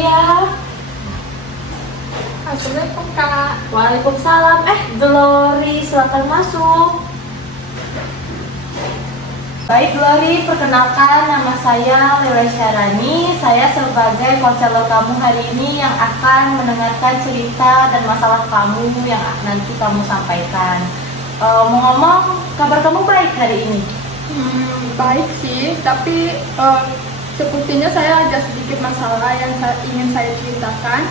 sini ya. Assalamualaikum Kak. Waalaikumsalam. Glory, silakan masuk. Baik Glory, perkenalkan nama saya Lele Syarani. Saya sebagai konselor kamu hari ini yang akan mendengarkan cerita dan masalah kamu yang nanti kamu sampaikan. Mau ngomong, kabar kamu baik hari ini? Baik sih, tapi sepertinya saya ada sedikit masalah yang ingin saya ceritakan.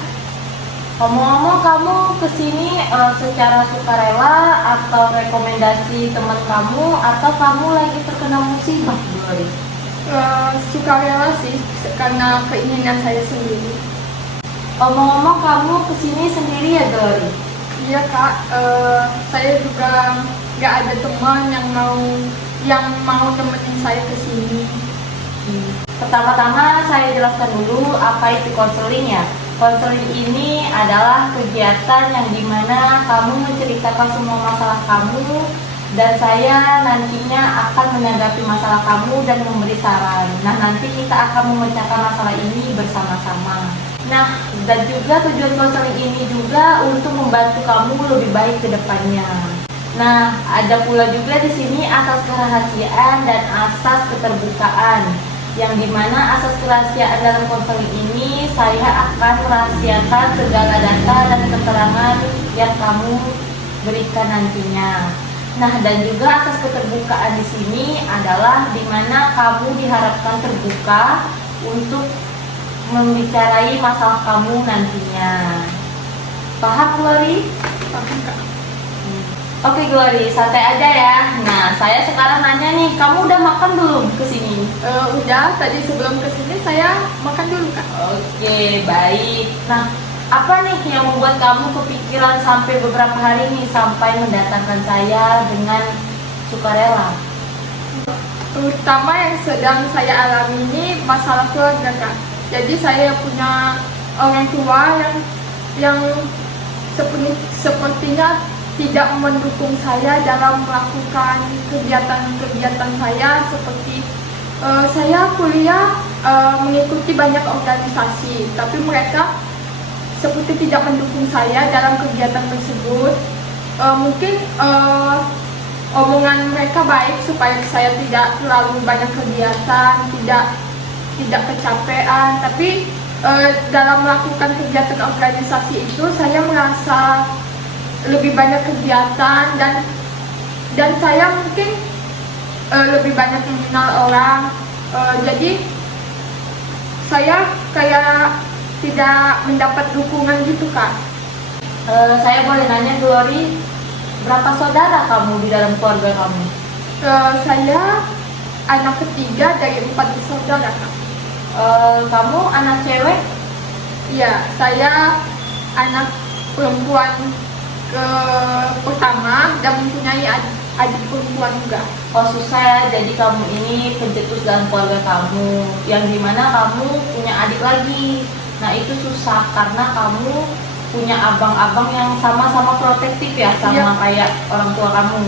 Ngomong-ngomong, kamu kesini secara sukarela atau rekomendasi teman kamu atau kamu lagi terkena musibah, Glory? Sukarela sih, karena keinginan saya sendiri. Ngomong-ngomong, kamu kesini sendiri ya, Glory? Iya Kak, saya juga nggak ada teman yang mau nemenin saya kesini. Pertama-tama saya jelaskan dulu apa itu konseling ya. Konseling ini adalah kegiatan yang dimana kamu menceritakan semua masalah kamu dan saya nantinya akan menanggapi masalah kamu dan memberi saran. Nah, nanti kita akan memecahkan masalah ini bersama-sama. Nah, dan juga tujuan konseling ini juga untuk membantu kamu lebih baik ke depannya. Nah, ada pula juga di sini asas kerahasiaan dan asas keterbukaan. Yang dimana asas kerahasiaan dalam konseling ini saya akan merahasiakan segala data dan keterangan yang kamu berikan nantinya. Nah, dan juga asas keterbukaan di sini adalah dimana kamu diharapkan terbuka untuk membicarain masalah kamu nantinya. Paham, Glory? Paham Kak. Oke Glory, santai aja ya. Nah, saya sekarang nanya nih, kamu udah makan belum kesini? Udah, tadi sebelum kesini saya makan dulu Kak. Oke, baik. Nah, apa nih yang membuat kamu kepikiran sampai beberapa hari nih sampai mendatangkan saya dengan sukarela? Terutama yang sedang saya alami ini masalah keluarga Kak. Jadi saya punya orang tua yang sepertinya tidak mendukung saya dalam melakukan kegiatan-kegiatan saya seperti saya kuliah mengikuti banyak organisasi, tapi mereka seperti tidak mendukung saya dalam kegiatan tersebut. Mungkin omongan mereka baik supaya saya tidak terlalu banyak kegiatan, tidak kecapean, tapi dalam melakukan kegiatan organisasi itu saya merasa lebih banyak kegiatan dan saya mungkin lebih banyak mengenal orang, jadi saya kayak tidak mendapat dukungan gitu Kak. Saya boleh nanya Glory, berapa saudara kamu di dalam keluarga kamu? Saya anak ketiga dari 4 bersaudara Kak. Kamu anak cewek? Iya, saya anak perempuan pertama dan mempunyai adik perempuan juga. Oh, susah ya, jadi kamu ini pencetus dalam keluarga kamu, yang dimana kamu punya adik lagi. Nah, itu susah karena kamu punya abang-abang yang sama-sama protektif ya, sama kayak orang tua kamu.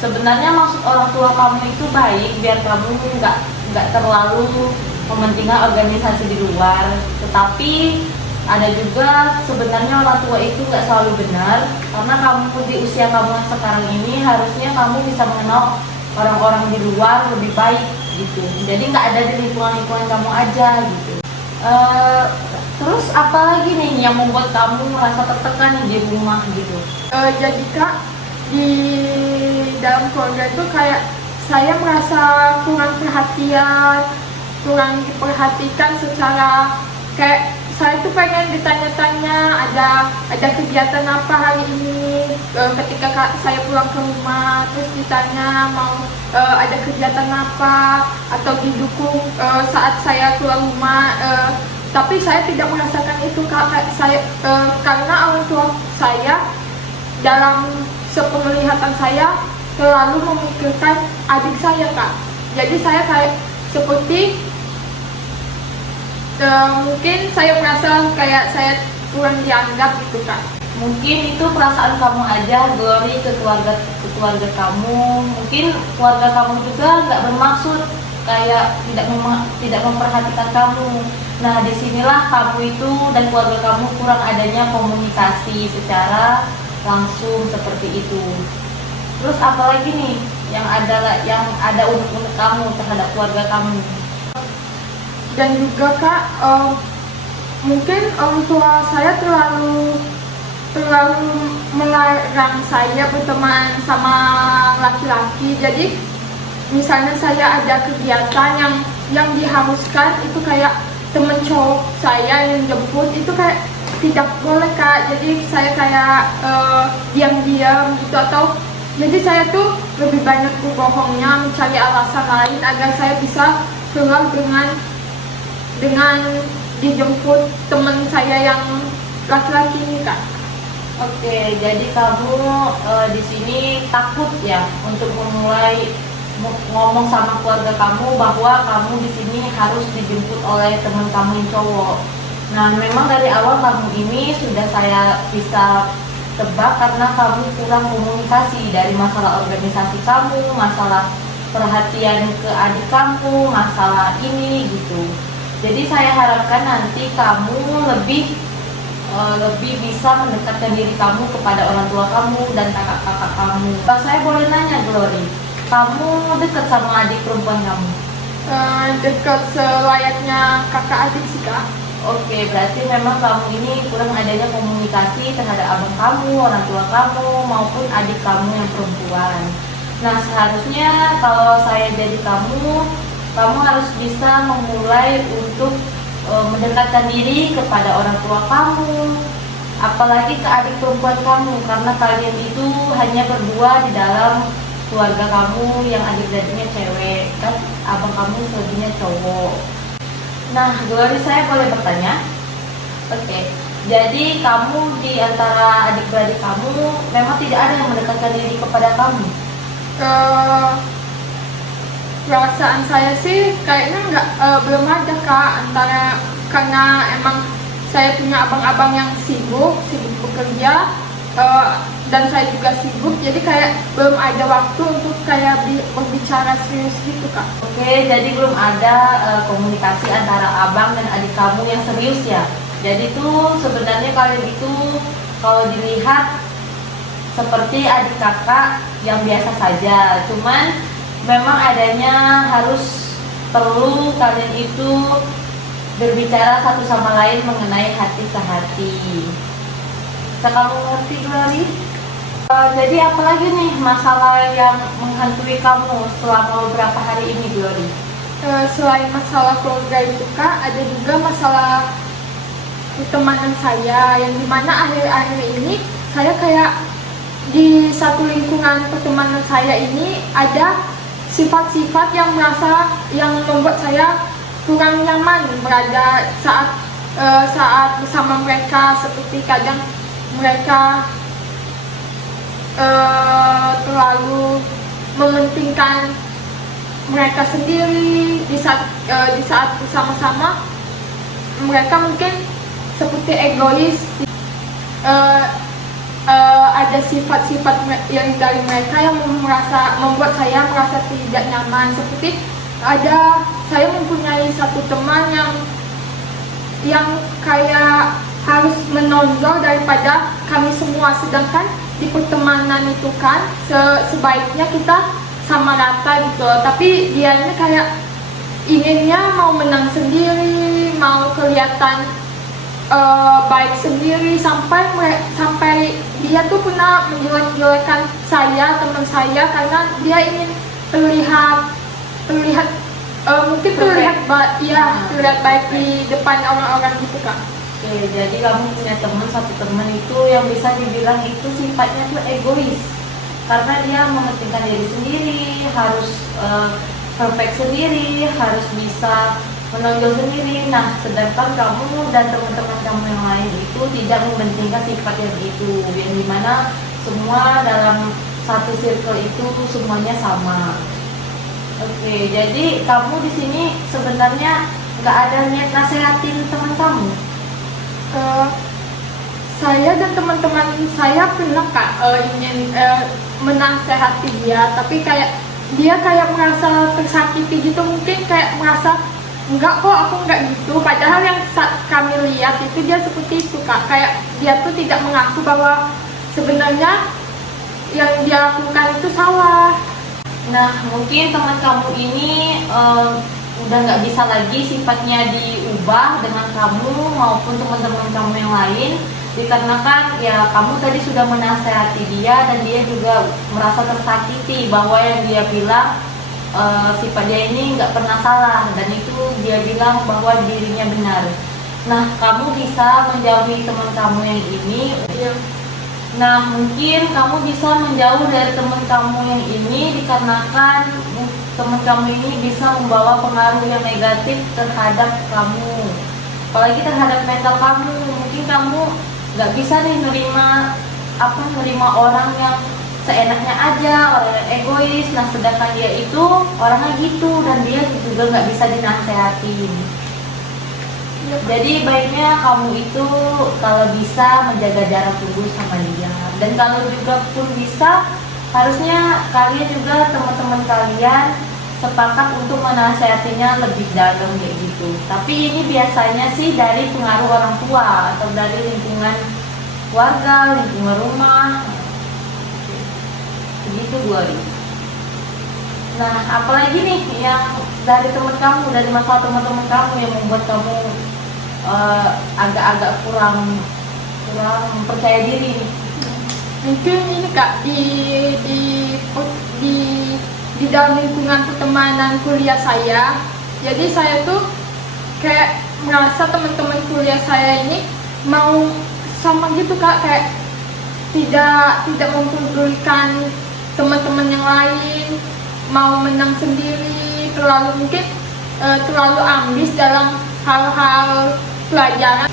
Sebenarnya maksud orang tua kamu itu baik biar kamu nggak terlalu mementingkan organisasi di luar, tetapi ada juga sebenarnya orang tua itu nggak selalu benar, karena kamu di usia kamu yang sekarang ini harusnya kamu bisa mengenal orang-orang di luar lebih baik gitu. Jadi nggak ada di lingkungan kamu aja gitu. Terus apa lagi nih yang membuat kamu merasa tertekan di rumah gitu? Jadi Kak, di dalam keluarga itu kayak saya merasa kurang perhatian, kurang diperhatikan secara kayak saya tuh pengen ditanya-tanya ada kegiatan apa hari ini, ketika saya pulang ke rumah terus ditanya mau ada kegiatan apa atau didukung saat saya keluar rumah, tapi saya tidak merasakan itu karena orang tua saya dalam sepenglihatan saya selalu memikirkan adik saya Kak. Jadi saya kayak seperti mungkin saya merasa kayak saya kurang dianggap gitu Kak. Mungkin itu perasaan kamu aja, Glory, ke keluarga kamu. Mungkin keluarga kamu juga nggak bermaksud kayak tidak memperhatikan kamu. Nah, disinilah kamu itu dan keluarga kamu kurang adanya komunikasi secara langsung seperti itu. Terus apalagi nih yang ada unek-unek kamu terhadap keluarga kamu? Dan juga Kak, mungkin orang tua saya terlalu melarang saya berteman sama laki-laki. Jadi misalnya saya ada kegiatan yang diharuskan itu kayak temen cowok saya yang jemput, itu kayak tidak boleh Kak. Jadi saya kayak diam-diam gitu, atau jadi saya tuh lebih banyak berbohongnya, mencari alasan lain agar saya bisa keluar dengan dijemput teman saya yang laki-laki ini Kak. Oke, jadi kamu di sini takut ya untuk memulai ngomong sama keluarga kamu bahwa kamu di sini harus dijemput oleh teman kamu yang cowok. Nah, memang dari awal kamu ini sudah saya bisa tebak karena kamu kurang komunikasi dari masalah organisasi kamu, masalah perhatian ke adik kamu, masalah ini gitu. Jadi saya harapkan nanti kamu lebih bisa mendekatkan diri kamu kepada orang tua kamu dan kakak-kakak kamu. Pak, saya boleh nanya, Glory, kamu dekat sama adik perempuan kamu? Dekat selayaknya kakak adik sih Kak. Oke, berarti memang kamu ini kurang adanya komunikasi terhadap abang kamu, orang tua kamu, maupun adik kamu yang perempuan. Nah, seharusnya kalau saya jadi kamu harus bisa memulai untuk mendekatkan diri kepada orang tua kamu, apalagi ke adik perempuan kamu, karena kalian itu hanya berdua di dalam keluarga kamu yang adik-adiknya cewek, kan abang kamu selebihnya cowok. Nah, Glory, saya boleh bertanya? Oke, jadi kamu di antara adik-beradik kamu memang tidak ada yang mendekatkan diri kepada kamu? Perasaan saya sih kayaknya belum ada Kak, karena emang saya punya abang-abang yang sibuk bekerja, dan saya juga sibuk, jadi kayak belum ada waktu untuk kayak berbicara serius gitu Kak. Oke, jadi belum ada komunikasi antara abang dan adik kamu yang serius ya. Jadi tuh sebenarnya kalian itu kalau dilihat seperti adik kakak yang biasa saja, cuman memang adanya perlu kalian itu berbicara satu sama lain mengenai hati ke hati. Bisa kamu ngerti, Glory? Jadi apalagi nih masalah yang menghantui kamu selama beberapa hari ini, Glory? Selain masalah keluarga itu Kak, ada juga masalah pertemanan saya, yang dimana akhir-akhir ini saya kayak di satu lingkungan pertemanan saya ini ada sifat-sifat yang membuat saya kurang nyaman berada saat bersama mereka, seperti kadang mereka terlalu mementingkan mereka sendiri di saat bersama-sama. Mereka mungkin seperti egois. Ada sifat-sifat yang dari mereka yang membuat saya merasa tidak nyaman. Seperti saya mempunyai satu teman yang kayak harus menonjol daripada kami semua, sedangkan di pertemanan itu kan sebaiknya kita sama rata gitu. Tapi dia ini kayak inginnya mau menang sendiri, mau kelihatan baik sendiri, sampai dia tuh pernah menjelek-jelekan teman saya, karena dia ingin terlihat terlihat baik di depan orang-orang gitu Kak. Oke, jadi kamu punya satu teman itu yang bisa dibilang itu sifatnya tuh egois, karena dia mementingkan diri sendiri, harus perfect sendiri, harus bisa menonjol sendiri. Nah, sedangkan kamu dan teman-teman kamu yang lain itu tidak mementingkan sifat yang itu, yang dimana semua dalam satu circle itu semuanya sama. Oke, jadi kamu di sini sebenarnya nggak ada niat nasehatin teman kamu? Saya dan teman-teman saya pernah Kak ingin menasehati dia, tapi kayak dia kayak merasa tersakiti gitu, mungkin kayak merasa enggak kok, aku enggak gitu. Padahal yang kami lihat itu dia seperti itu kak, kayak dia tuh tidak mengaku bahwa sebenarnya yang dia lakukan itu salah. Nah, mungkin teman kamu ini udah nggak bisa lagi sifatnya diubah dengan kamu maupun teman-teman kamu yang lain, dikarenakan ya kamu tadi sudah menasehati dia dan dia juga merasa tersakiti bahwa yang dia bilang sifat dia ini nggak pernah salah dan itu dia bilang bahwa dirinya benar. Nah, kamu bisa menjauhi teman kamu yang ini. Nah, mungkin kamu bisa menjauh dari teman kamu yang ini dikarenakan teman kamu ini bisa membawa pengaruh yang negatif terhadap kamu, apalagi terhadap mental kamu. Mungkin kamu nggak bisa nih nerima orang yang seenaknya aja, orang yang egois. Nah, sedangkan dia itu orangnya gitu dan dia juga nggak bisa dinasehatin. Jadi baiknya kamu itu kalau bisa menjaga jarak tubuh sama dia. Dan kalau juga pun bisa, harusnya kalian juga teman-teman kalian sepakat untuk menasehatinya lebih dalam kayak gitu. Tapi ini biasanya sih dari pengaruh orang tua atau dari lingkungan keluarga, lingkungan rumah. Begitu Glory. Nah, apalagi nih yang dari teman kamu, dari masalah teman-teman kamu yang membuat kamu agak-agak kurang percaya diri nih? Mungkin ini kak di dalam lingkungan pertemanan kuliah saya, jadi saya tuh kayak merasa teman-teman kuliah saya ini mau sama gitu kak, kayak tidak mempedulikan teman-teman yang lain, mau menang sendiri, terlalu ambis dalam hal-hal pelajaran.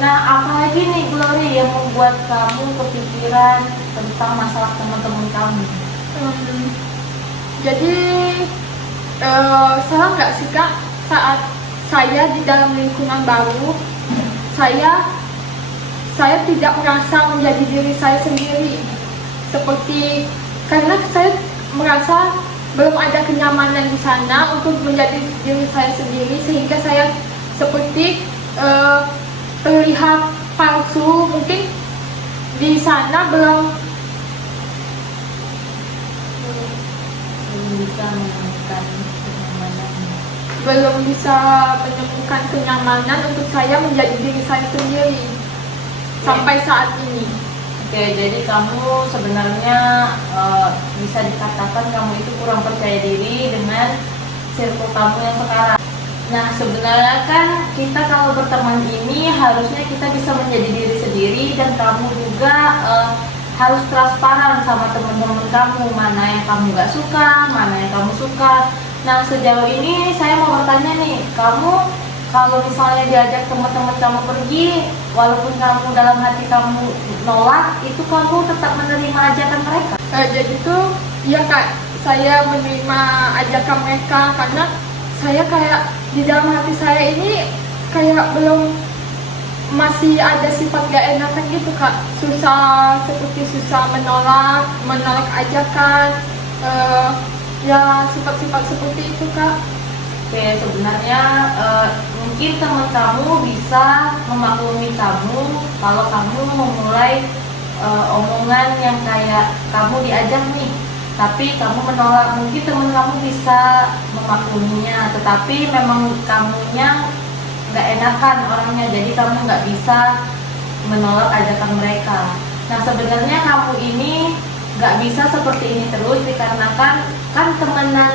Nah, apalagi nih Glory yang membuat kamu kepikiran tentang masalah teman-teman kamu? Jadi salah nggak sih kak, saat saya di dalam lingkungan baru, saya tidak merasa menjadi diri saya sendiri, karena saya merasa belum ada kenyamanan di sana untuk menjadi diri saya sendiri, sehingga saya seperti terlihat palsu. Mungkin di sana belum bisa menemukan kenyamanan untuk saya menjadi diri saya sendiri sampai saat ini. Oke, jadi kamu sebenarnya bisa dikatakan kamu itu kurang percaya diri dengan circle kamu yang sekarang. Nah, sebenarnya kan kita kalau berteman ini harusnya kita bisa menjadi diri sendiri, dan kamu juga harus transparan sama teman-teman kamu, mana yang kamu gak suka, mana yang kamu suka. Nah, sejauh ini saya mau bertanya nih, kamu kalau misalnya diajak teman-teman kamu pergi, walaupun kamu dalam hati kamu nolak, itu kamu tetap menerima ajakan mereka? Jadi tuh, ya kak, saya menerima ajakan mereka karena saya kayak di dalam hati saya ini kayak masih ada sifat gak enakan gitu kak, susah menolak ajakan, ya sifat-sifat seperti itu kak. Oke, sebenarnya mungkin teman kamu bisa memaklumi kamu kalau kamu memulai omongan yang kayak kamu diajak nih, tapi kamu menolak. Mungkin teman kamu bisa memakluminya, tetapi memang kamunya nggak enakan orangnya, jadi kamu nggak bisa menolak ajakan mereka. Nah, sebenarnya kamu ini nggak bisa seperti ini terus, dikarenakan kan temenan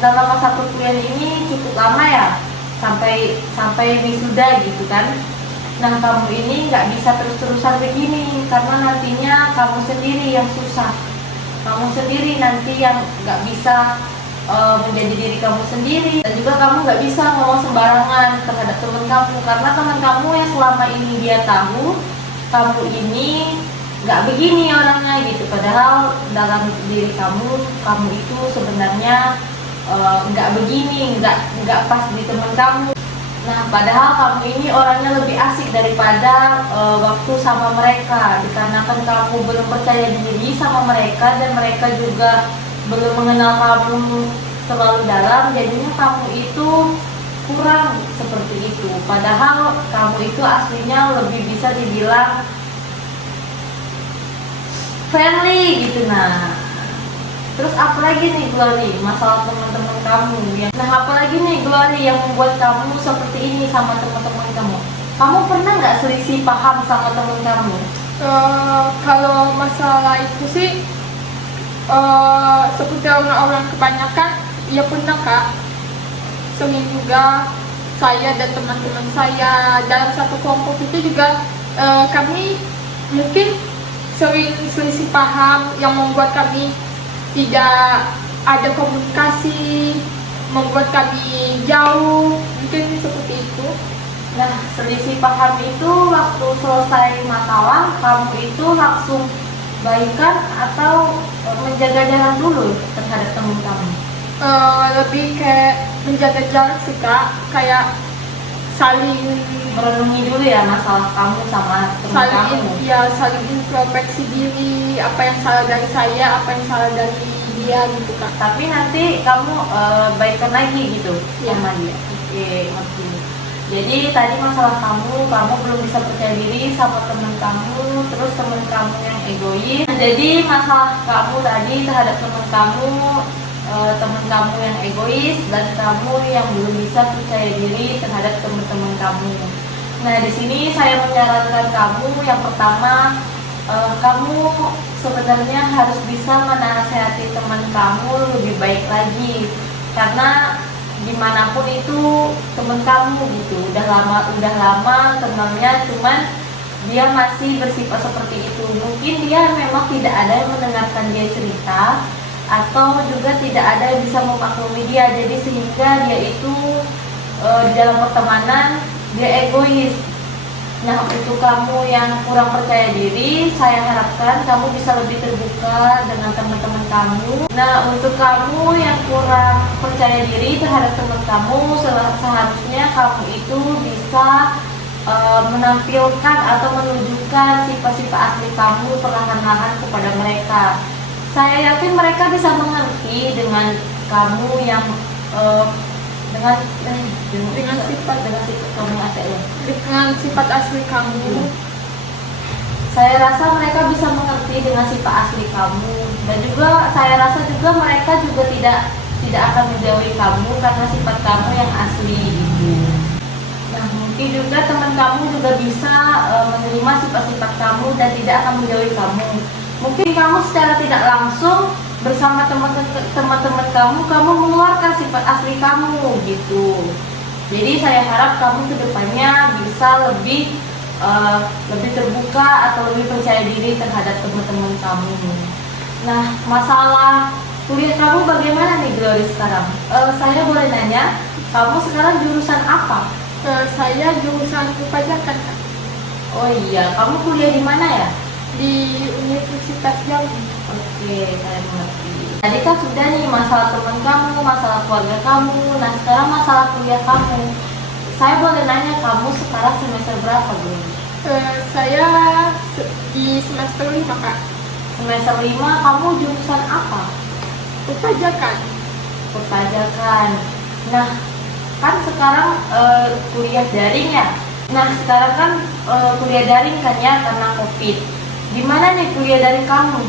dalam masa perkuliahan ini cukup lama ya, sampai wisuda gitu kan. Nah, kamu ini nggak bisa terus-terusan begini, karena nantinya kamu sendiri yang susah, kamu sendiri nanti yang nggak bisa menjadi diri kamu sendiri, dan juga kamu nggak bisa ngomong sembarangan terhadap teman kamu, karena teman kamu yang selama ini dia tahu kamu ini nggak begini orangnya gitu, padahal dalam diri kamu itu sebenarnya nggak begini, nggak pas di teman kamu. Nah, padahal kamu ini orangnya lebih asik daripada waktu sama mereka, dikarenakan kamu belum percaya diri sama mereka dan mereka juga belum mengenal kamu terlalu dalam, jadinya kamu itu kurang seperti itu. Padahal kamu itu aslinya lebih bisa dibilang friendly gitu. Nah, terus apa lagi nih Glory, masalah teman-teman kamu ya? Nah, apa lagi nih Glory yang membuat kamu seperti ini sama teman-teman kamu? Kamu pernah nggak selisih paham sama teman kamu? Kalau masalah itu sih seperti orang-orang kebanyakan, ya pernah Kak. Sering juga saya dan teman-teman saya dalam satu kelompok itu juga kami mungkin sering selisih paham yang membuat kami tidak ada komunikasi, membuat kami jauh, mungkin seperti itu. Nah, selisih paham itu waktu selesai masalah, kamu itu langsung baikan atau menjaga jarak dulu terhadap teman kamu? Lebih kayak menjaga jarak sih Kak, kayak saling Merenungi dulu ya masalah kamu sama teman kamu. saling introspeksi diri, apa yang salah dari saya, apa yang salah dari dia gitu Kak. Tapi nanti kamu baikan lagi gitu Iya. sama dia. Oke, ngerti. Jadi tadi masalah kamu belum bisa percaya diri sama teman kamu, terus teman kamu yang egois. Jadi masalah kamu tadi terhadap teman kamu yang egois, dan kamu yang belum bisa percaya diri terhadap teman-teman kamu. Nah, di sini saya menyarankan kamu yang pertama, kamu sebenarnya harus bisa menasehati teman kamu lebih baik lagi, karena dimanapun itu teman kamu gitu, udah lama kenalnya, cuman dia masih bersifat seperti itu. Mungkin dia memang tidak ada yang mendengarkan dia cerita, atau juga tidak ada yang bisa memaklumi dia, jadi sehingga dia itu di dalam pertemanan dia egois. Nah, untuk kamu yang kurang percaya diri, saya harapkan kamu bisa lebih terbuka dengan teman-teman kamu. Nah, untuk kamu yang kurang percaya diri terhadap teman kamu, seharusnya kamu itu bisa menampilkan atau menunjukkan sifat-sifat asli kamu perlahan-lahan kepada mereka. Saya yakin mereka bisa mengerti dengan kamu yang dengan sifat kamu asli. Dengan sifat asli kamu, Saya rasa mereka bisa mengerti dengan sifat asli kamu, dan juga saya rasa juga mereka juga tidak akan menjauhi kamu karena sifat kamu yang asli itu. Nah, mungkin juga teman kamu juga bisa menerima sifat-sifat kamu dan tidak akan menjauhi kamu. Mungkin kamu secara tidak langsung bersama teman-teman kamu mengeluarkan sifat asli kamu gitu. Jadi saya harap kamu kedepannya bisa lebih terbuka atau lebih percaya diri terhadap teman-teman kamu. Nah, masalah kuliah kamu bagaimana nih Glory sekarang? Saya boleh nanya, kamu sekarang jurusan apa? saya jurusan perpajakan Kak, Oh iya, kamu kuliah di mana ya? di Universitas Jambi. Oke, saya mengerti. Tadi kan sudah nih masalah teman kamu, masalah keluarga kamu. Nah, sekarang masalah kuliah kamu. Saya boleh nanya, kamu sekarang semester berapa, Bu? Saya di semester 5 Kak, Semester 5, kamu jurusan apa? perpajakan. Perpajakan. Nah, kan sekarang kuliah daring ya. Nah, sekarang kan kuliah daring kan ya karena COVID. Gimana nih kuliah daring kamu?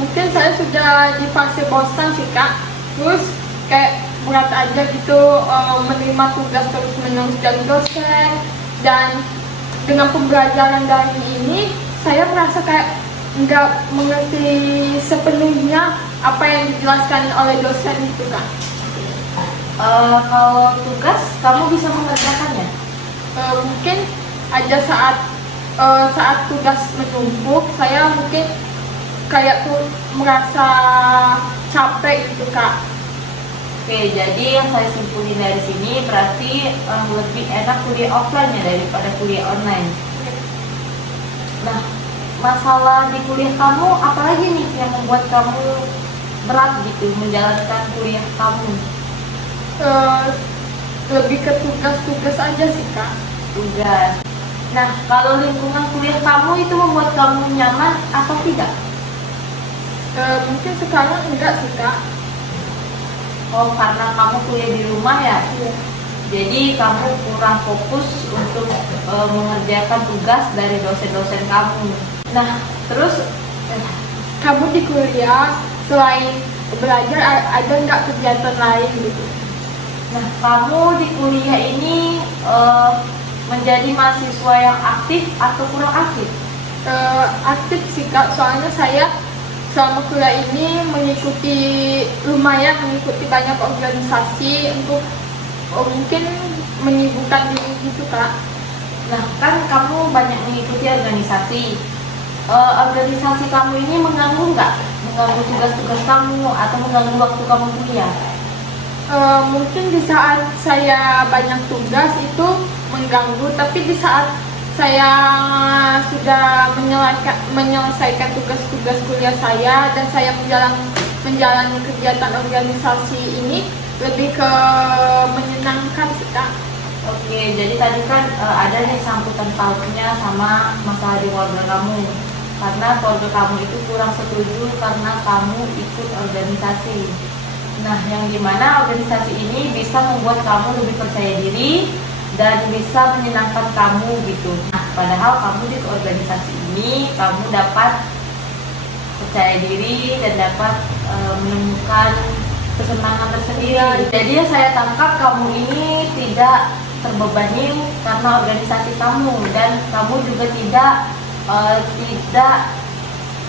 Mungkin saya sudah di fase bosan sih Kak, terus kayak berat aja gitu menerima tugas terus menerus dari dosen, dan dengan pembelajaran daring ini saya merasa kayak nggak mengerti sepenuhnya apa yang dijelaskan oleh dosen itu Kak. Kalau tugas kamu bisa mengerjakannya? Mungkin ada saat tugas menumpuk, saya mungkin kayak tuh merasa capek gitu Kak. Oke, jadi yang saya simpulin dari sini berarti lebih enak kuliah offline ya daripada kuliah online. Nah, masalah di kuliah kamu apalagi nih yang membuat kamu berat gitu menjalankan kuliah kamu? Lebih ke tugas-tugas aja sih Kak. Tugas. Nah, kalau lingkungan kuliah kamu itu membuat kamu nyaman atau tidak? Mungkin sekarang enggak sih Kak. Oh, karena kamu kuliah di rumah ya? Iya. Jadi kamu kurang fokus untuk mengerjakan tugas dari dosen-dosen kamu. Nah, terus Kamu di kuliah selain belajar ada nggak kegiatan lain gitu? nah, kamu di kuliah ini menjadi mahasiswa yang aktif atau kurang aktif? Aktif sih Kak, soalnya saya selama kuliah ini lumayan mengikuti banyak organisasi untuk mungkin menyibukkan diri gitu Kak. Nah, kan kamu banyak mengikuti organisasi. Organisasi kamu ini mengganggu nggak? Mengganggu tugas-tugas kamu atau mengganggu waktu kamu kuliah? Mungkin di saat saya banyak tugas itu mengganggu, tapi di saat saya sudah menyelesaikan tugas-tugas kuliah saya dan saya menjalani kegiatan organisasi ini lebih ke menyenangkan sih Kak. Oke, jadi tadi kan ada nih sangkutan pautnya sama masalah di keluarga kamu. Karena keluarga kamu itu kurang setuju karena kamu ikut organisasi. Nah, yang dimana organisasi ini bisa membuat kamu lebih percaya diri dan bisa menyenangkan kamu gitu. Nah, padahal kamu di organisasi ini kamu dapat percaya diri dan dapat menemukan kesenangan tersendiri. Jadi yang saya tangkap kamu ini tidak terbebani karena organisasi kamu dan kamu juga tidak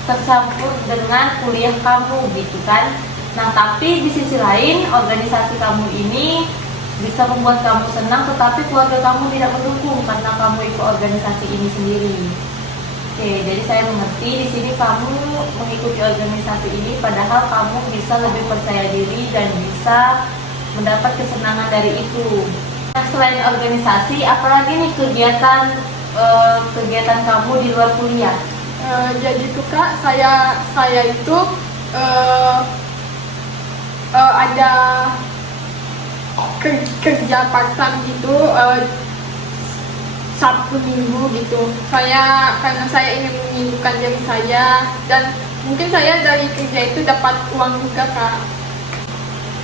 tercampur dengan kuliah kamu gitu kan. Nah, tapi di sisi lain organisasi kamu ini bisa membuat kamu senang, tetapi keluarga kamu tidak mendukung karena kamu ikut organisasi ini sendiri. Oke, jadi saya mengerti di sini kamu mengikuti organisasi ini padahal kamu bisa lebih percaya diri dan bisa mendapat kesenangan dari itu. Nah, selain organisasi, apalagi nih kegiatan kamu di luar kuliah? Jadi tuh Kak, saya itu ada kerja part-time gitu, Sabtu Minggu gitu. Karena saya ingin menyibukkan diri saya dan mungkin saya dari kerja itu dapat uang juga Kak.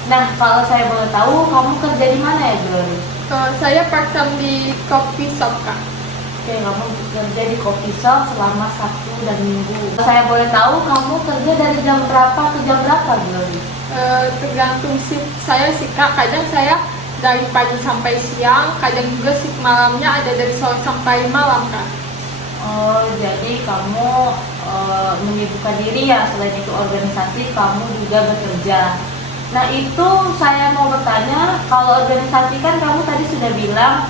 Nah, kalau saya boleh tahu, kamu kerja di mana ya, Glory? Saya part-time di coffee shop Kak. Oke, kamu kerja di coffee shop selama Sabtu dan Minggu. Saya boleh tahu, kamu kerja dari jam berapa ke jam berapa, Glory? Tergantung shift saya sih Kak. Kadang saya dari pagi sampai siang, kadang juga shift malamnya ada dari sore sampai malam Kak. Oh, jadi kamu menyibukkan diri ya, selain itu organisasi, kamu juga bekerja. Nah, itu saya mau bertanya, kalau organisasi kan kamu tadi sudah bilang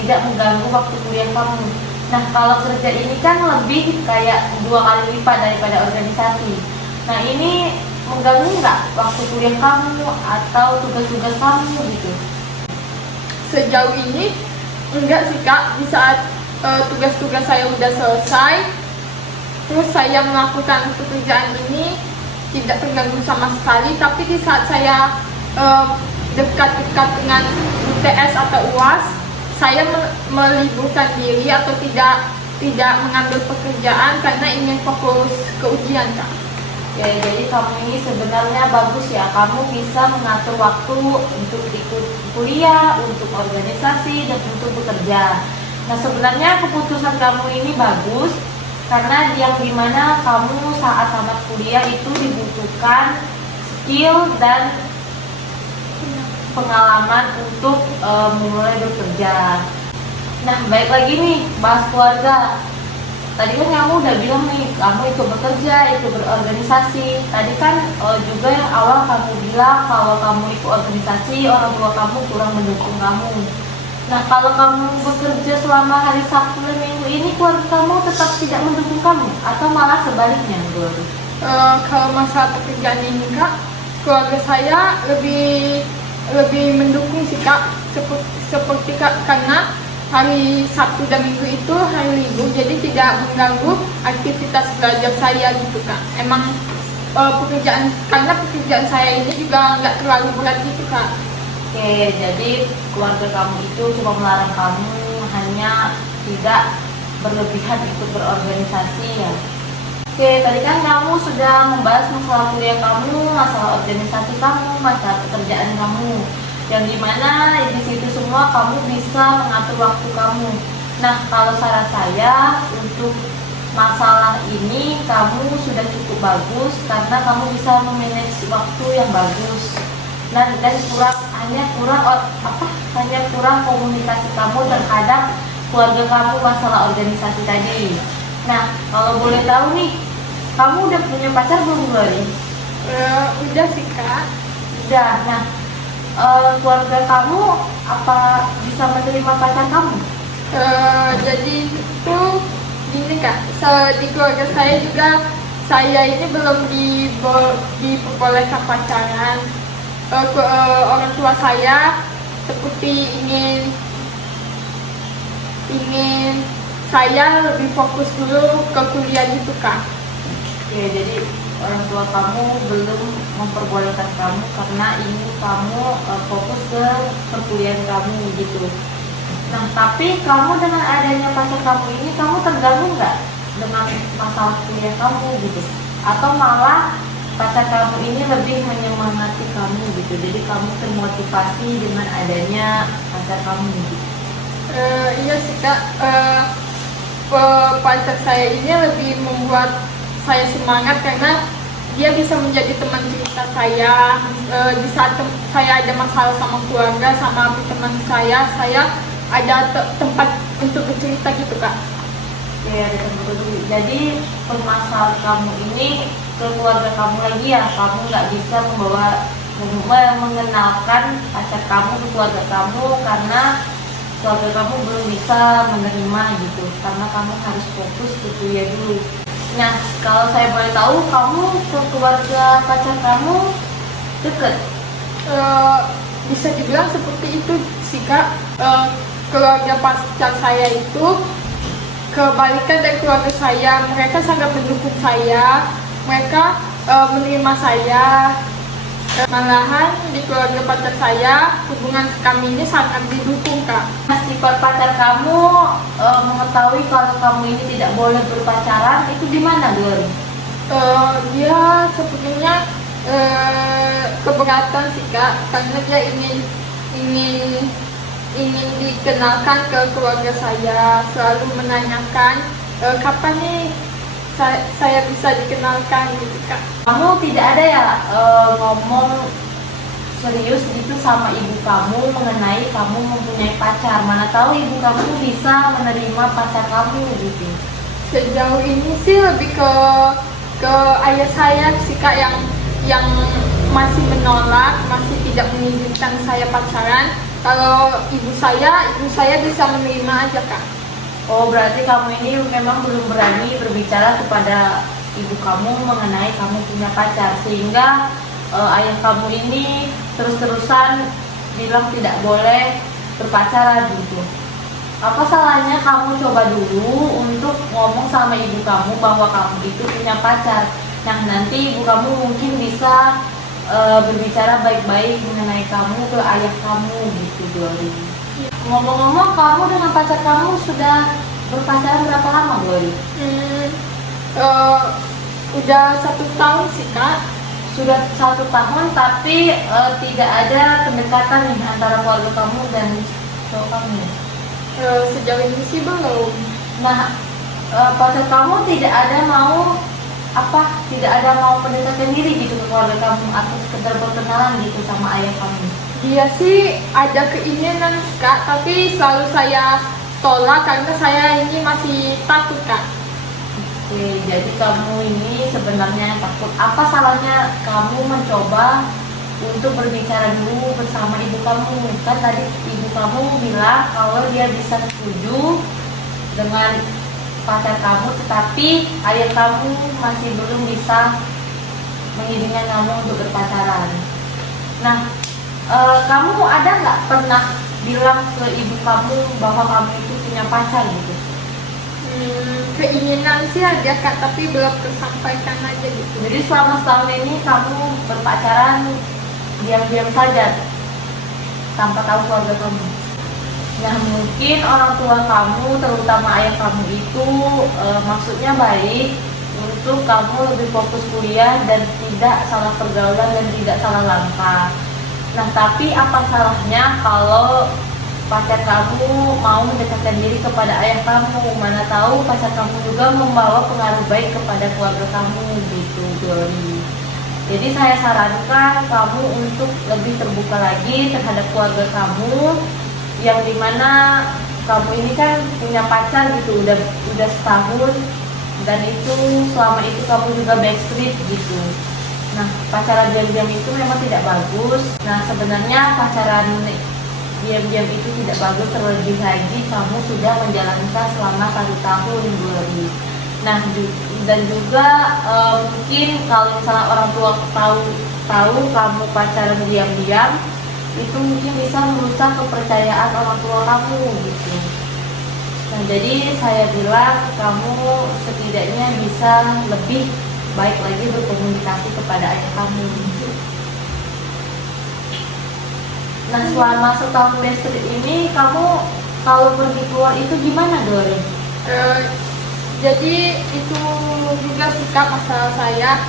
tidak mengganggu waktu kuliah kamu. Nah, kalau kerja ini kan lebih kayak 2 kali lipat daripada organisasi. Nah, ini mengganggu nggak waktu kuliah kamu atau tugas-tugas kamu gitu? Sejauh ini enggak sih Kak. Di saat tugas-tugas saya udah selesai, terus saya melakukan pekerjaan ini tidak terganggu sama sekali. Tapi di saat saya dekat-dekat dengan UTS atau UAS, saya meliburkan diri atau tidak mengambil pekerjaan karena ingin fokus ke ujian Kak. Ya, jadi kamu ini sebenarnya bagus ya, kamu bisa mengatur waktu untuk ikut kuliah, untuk organisasi, dan untuk bekerja. Nah, sebenarnya keputusan kamu ini bagus karena yang dimana kamu saat tamat kuliah itu dibutuhkan skill dan pengalaman untuk mulai bekerja. Nah, baik lagi nih, bahas keluarga. Tadi kan kamu udah bilang nih, kamu ikut bekerja, ikut berorganisasi. Tadi kan juga yang awal kamu bilang kalau kamu ikut organisasi, orang tua kamu kurang mendukung kamu. Nah, kalau kamu bekerja selama hari Sabtu dan Minggu ini, keluarga kamu tetap tidak mendukung kamu atau malah sebaliknya, Glory? Kalau masalah pekerjaan ini Kak, keluarga saya lebih mendukung sih Kak. Seperti Karena hari Sabtu dan Minggu itu hari libur, jadi tidak mengganggu aktivitas belajar saya gitu Kak. Emang karena pekerjaan saya ini juga nggak terlalu berat gitu Kak. Oke, jadi keluarga kamu itu cuma melarang kamu hanya tidak berlebihan ikut berorganisasi ya. Oke, tadi kan kamu sudah membahas masalah kuliah kamu, masalah organisasi kamu, masalah pekerjaan kamu. yang dimana di situ semua kamu bisa mengatur waktu kamu. Nah, kalau saran saya untuk masalah ini kamu sudah cukup bagus karena kamu bisa memanage waktu yang bagus. Dan hanya kurang komunikasi kamu terhadap keluarga kamu masalah organisasi tadi. Nah, kalau boleh tahu nih, kamu udah punya pacar belum, Glory? Udah sih Kak. Udah. Nah, keluarga kamu apa bisa menerima pacar kamu? Jadi itu gini Kak, di keluarga saya juga saya ini belum diperbolehkan pacaran. Orang tua saya seperti ingin saya lebih fokus dulu ke kuliah gitu Kak. Ya, jadi orang tua kamu belum memperbolehkan kamu karena ingin kamu fokus ke perkuliahan kamu gitu. Nah, tapi kamu dengan adanya pacar kamu ini, kamu terganggu nggak dengan masalah kuliah kamu gitu? Atau malah pacar kamu ini lebih menyemangati kamu gitu? Jadi kamu termotivasi dengan adanya pacar kamu gitu? Iya sih Kak, pacar saya ini lebih membuat saya semangat karena dia bisa menjadi teman cerita saya. Di saat saya ada masalah sama keluarga, sama teman saya ada tempat untuk bercerita gitu Kak. Ya, ada tempat untuk. Jadi permasalahan kamu ini ke keluarga kamu lagi ya, kamu nggak bisa mengenalkan pacar kamu ke keluarga kamu karena keluarga kamu belum bisa menerima gitu, karena kamu harus fokus ke kuliah dulu. Nah, kalau saya boleh tahu, kamu ke keluarga pacar kamu deket? Bisa dibilang seperti itu sih Kak. Keluarga pacar saya itu kebalikan dari keluarga saya. Mereka sangat mendukung saya, mereka menerima saya. Malahan di keluarga pacar saya hubungan kami ini sangat didukung Kak. Sifat pacar kamu mengetahui kalau kamu ini tidak boleh berpacaran itu gimana, Glory? Dia sepertinya keberatan sih Kak, karena dia ingin dikenalkan ke keluarga saya, selalu menanyakan kapan nih saya bisa dikenalkan gitu Kak. Kamu tidak ada ya ngomong serius gitu sama ibu kamu mengenai kamu mempunyai pacar? Mana tahu ibu kamu bisa menerima pacar kamu gitu. Sejauh ini sih lebih ke ayah saya sih Kak yang masih menolak, masih tidak mengizinkan saya pacaran. Kalau ibu saya bisa menerima aja Kak. Oh, berarti kamu ini memang belum berani berbicara kepada ibu kamu mengenai kamu punya pacar, sehingga ayah kamu ini terus-terusan bilang tidak boleh berpacaran gitu. Apa salahnya kamu coba dulu untuk ngomong sama ibu kamu bahwa kamu itu punya pacar. Nah, nanti ibu kamu mungkin bisa berbicara baik-baik mengenai kamu ke ayah kamu gitu, Glory. Ngomong-ngomong, kamu dengan pacar kamu sudah berpacaran berapa lama, Glory? Udah 1 tahun sih Kak. Sudah 1 tahun, tapi tidak ada pendekatan nih antara keluarga kamu dan cowok kamu. Sejauh ini sih belum. Nah, pacar kamu tidak ada mau pendekatan diri gitu ke keluarga kamu atau sekedar berkenalan gitu sama ayah kamu? Dia sih ada keinginan Kak, tapi selalu saya tolak karena saya ini masih takut Kak. Oke, jadi kamu ini sebenarnya takut. Apa salahnya kamu mencoba untuk berbicara dulu bersama ibu kamu? Kan tadi ibu kamu bilang kalau dia bisa setuju dengan pacar kamu, tetapi ayah kamu masih belum bisa mengizinkan kamu untuk berpacaran. Nah, kamu ada nggak pernah bilang ke ibu kamu bahwa kamu itu punya pacar gitu? Keinginan sih ada Kak, tapi belum tersampaikan aja gitu. Jadi selama setahun ini kamu berpacaran diam-diam saja tanpa tahu keluarga kamu. Nah, mungkin orang tua kamu, terutama ayah kamu itu maksudnya baik untuk kamu lebih fokus kuliah dan tidak salah pergaulan dan tidak salah langkah. Nah, tapi apa salahnya kalau pacar kamu mau mendekatkan diri kepada ayah kamu? Mana tahu pacar kamu juga membawa pengaruh baik kepada keluarga kamu gitu, Glory. Jadi saya sarankan kamu untuk lebih terbuka lagi terhadap keluarga kamu, yang dimana kamu ini kan punya pacar gitu, udah setahun, dan itu selama itu kamu juga backstreet gitu. Nah, pacaran diam-diam itu memang tidak bagus. Nah, sebenarnya pacaran diam-diam itu tidak bagus, terlebih lagi kamu sudah menjalankan selama 1 tahun, Glory. Nah, dan juga mungkin kalau misalnya orang tua tahu kamu pacaran diam-diam, itu mungkin bisa merusak kepercayaan orang tua kamu gitu. Nah, jadi saya bilang kamu setidaknya bisa lebih baik lagi berkomunikasi kepada ayah kamu. Nah, selama setahun backstreet ini kamu kalau pergi keluar itu gimana, Glory? Jadi itu juga sikap masalah saya.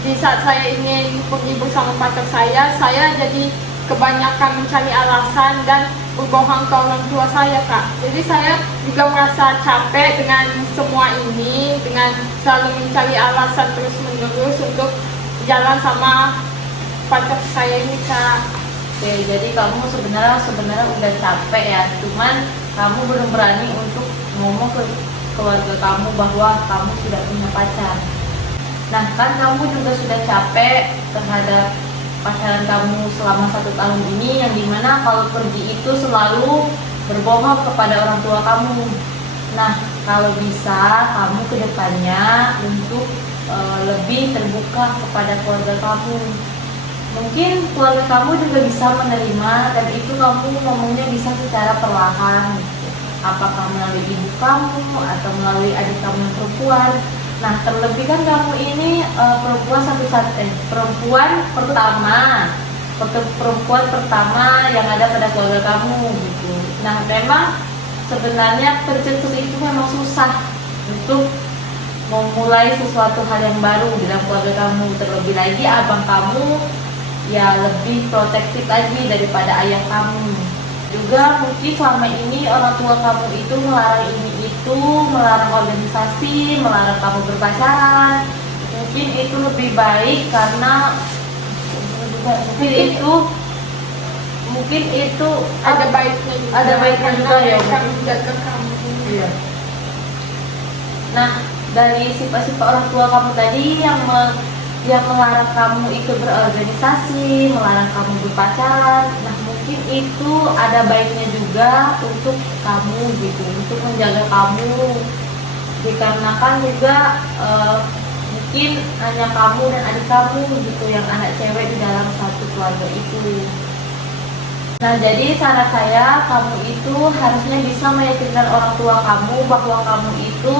Di saat saya ingin pergi bersama pacar saya jadi kebanyakan mencari alasan dan berbohong ke orang tua saya, Kak. Jadi saya juga merasa capek dengan semua ini, dengan selalu mencari alasan terus-menerus untuk jalan sama pacar saya ini, Kak. Oke, jadi kamu sebenarnya udah capek ya, cuman kamu belum berani untuk ngomong ke keluarga kamu bahwa kamu sudah punya pacar. Nah, kan kamu juga sudah capek terhadap pacaran kamu selama 1 tahun ini, yang dimana kalau pergi itu selalu berbohong kepada orang tua kamu. Nah, kalau bisa kamu kedepannya untuk lebih terbuka kepada keluarga kamu. Mungkin keluarga kamu juga bisa menerima, dan itu kamu ngomongnya bisa secara perlahan gitu. Apakah melalui ibu kamu atau melalui adik kamu yang perempuan. Nah, terlebih kan kamu ini perempuan pertama yang ada pada keluarga kamu gitu. Nah, memang sebenarnya tercetus itu memang susah untuk memulai sesuatu hal yang baru di dalam keluarga kamu. Terlebih lagi abang kamu ya lebih protektif lagi daripada ayah kamu. Juga mungkin selama ini orang tua kamu itu melarang ini itu, melarang organisasi, melarang kamu berpacaran. Mungkin itu lebih baik karena mungkin itu Ada baiknya juga ya. mereka menjaga kamu. Iya. Nah, dari sifat-sifat orang tua kamu tadi yang melarang kamu ikut berorganisasi, melarang kamu berpacaran, nah mungkin itu ada baiknya juga untuk kamu gitu, untuk menjaga kamu, dikarenakan juga mungkin hanya kamu dan adik kamu gitu yang anak cewek di dalam satu keluarga itu. Nah, jadi saran saya, kamu itu harusnya bisa meyakinkan orang tua kamu bahwa kamu itu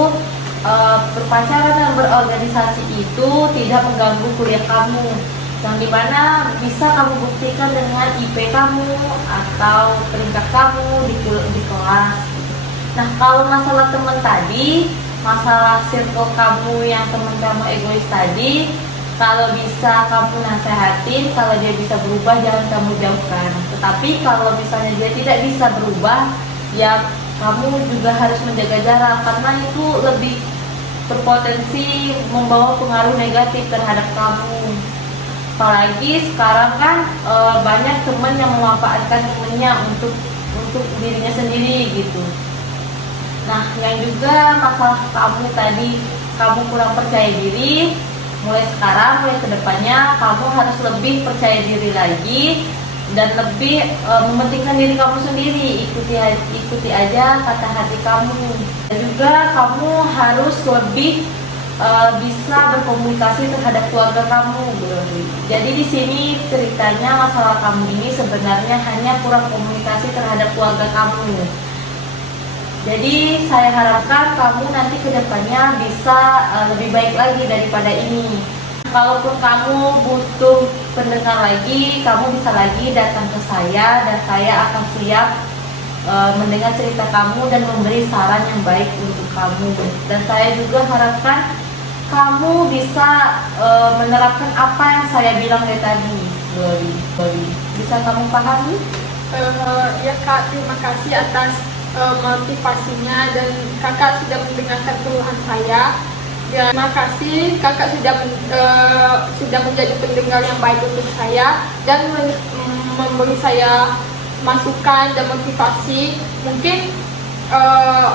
berpacaran dan berorganisasi itu tidak mengganggu kuliah kamu, yang dimana bisa kamu buktikan dengan IP kamu atau peringkat kamu di kelas. Nah, kalau masalah teman tadi, masalah circle kamu yang teman kamu egois tadi, kalau bisa kamu nasehatin, kalau dia bisa berubah jangan kamu jauhkan. Tetapi kalau misalnya dia tidak bisa berubah, ya kamu juga harus menjaga jarak, karena itu lebih berpotensi membawa pengaruh negatif terhadap kamu. Apalagi sekarang kan banyak teman yang memanfaatkan temennya untuk dirinya sendiri gitu. Nah, yang juga masalah kamu tadi, kamu kurang percaya diri. Mulai sekarang, mulai kedepannya kamu harus lebih percaya diri lagi dan lebih mementingkan diri kamu sendiri. Ikuti aja kata hati kamu. Dan juga kamu harus lebih bisa berkomunikasi terhadap keluarga kamu, Glory. Jadi di sini ceritanya masalah kamu ini sebenarnya hanya kurang komunikasi terhadap keluarga kamu. Jadi saya harapkan kamu nanti kedepannya bisa lebih baik lagi daripada ini. Kalaupun kamu butuh pendengar lagi, kamu bisa lagi datang ke saya dan saya akan siap mendengar cerita kamu dan memberi saran yang baik untuk kamu. Dan saya juga harapkan kamu bisa menerapkan apa yang saya bilang dari tadi, Glory. Bisa kamu pahami? Ya Kak, terima kasih atas motivasinya dan Kakak sudah mendengarkan keluhan saya. Dan terima kasih Kakak sudah menjadi pendengar yang baik untuk saya dan memberi saya masukan dan motivasi. Mungkin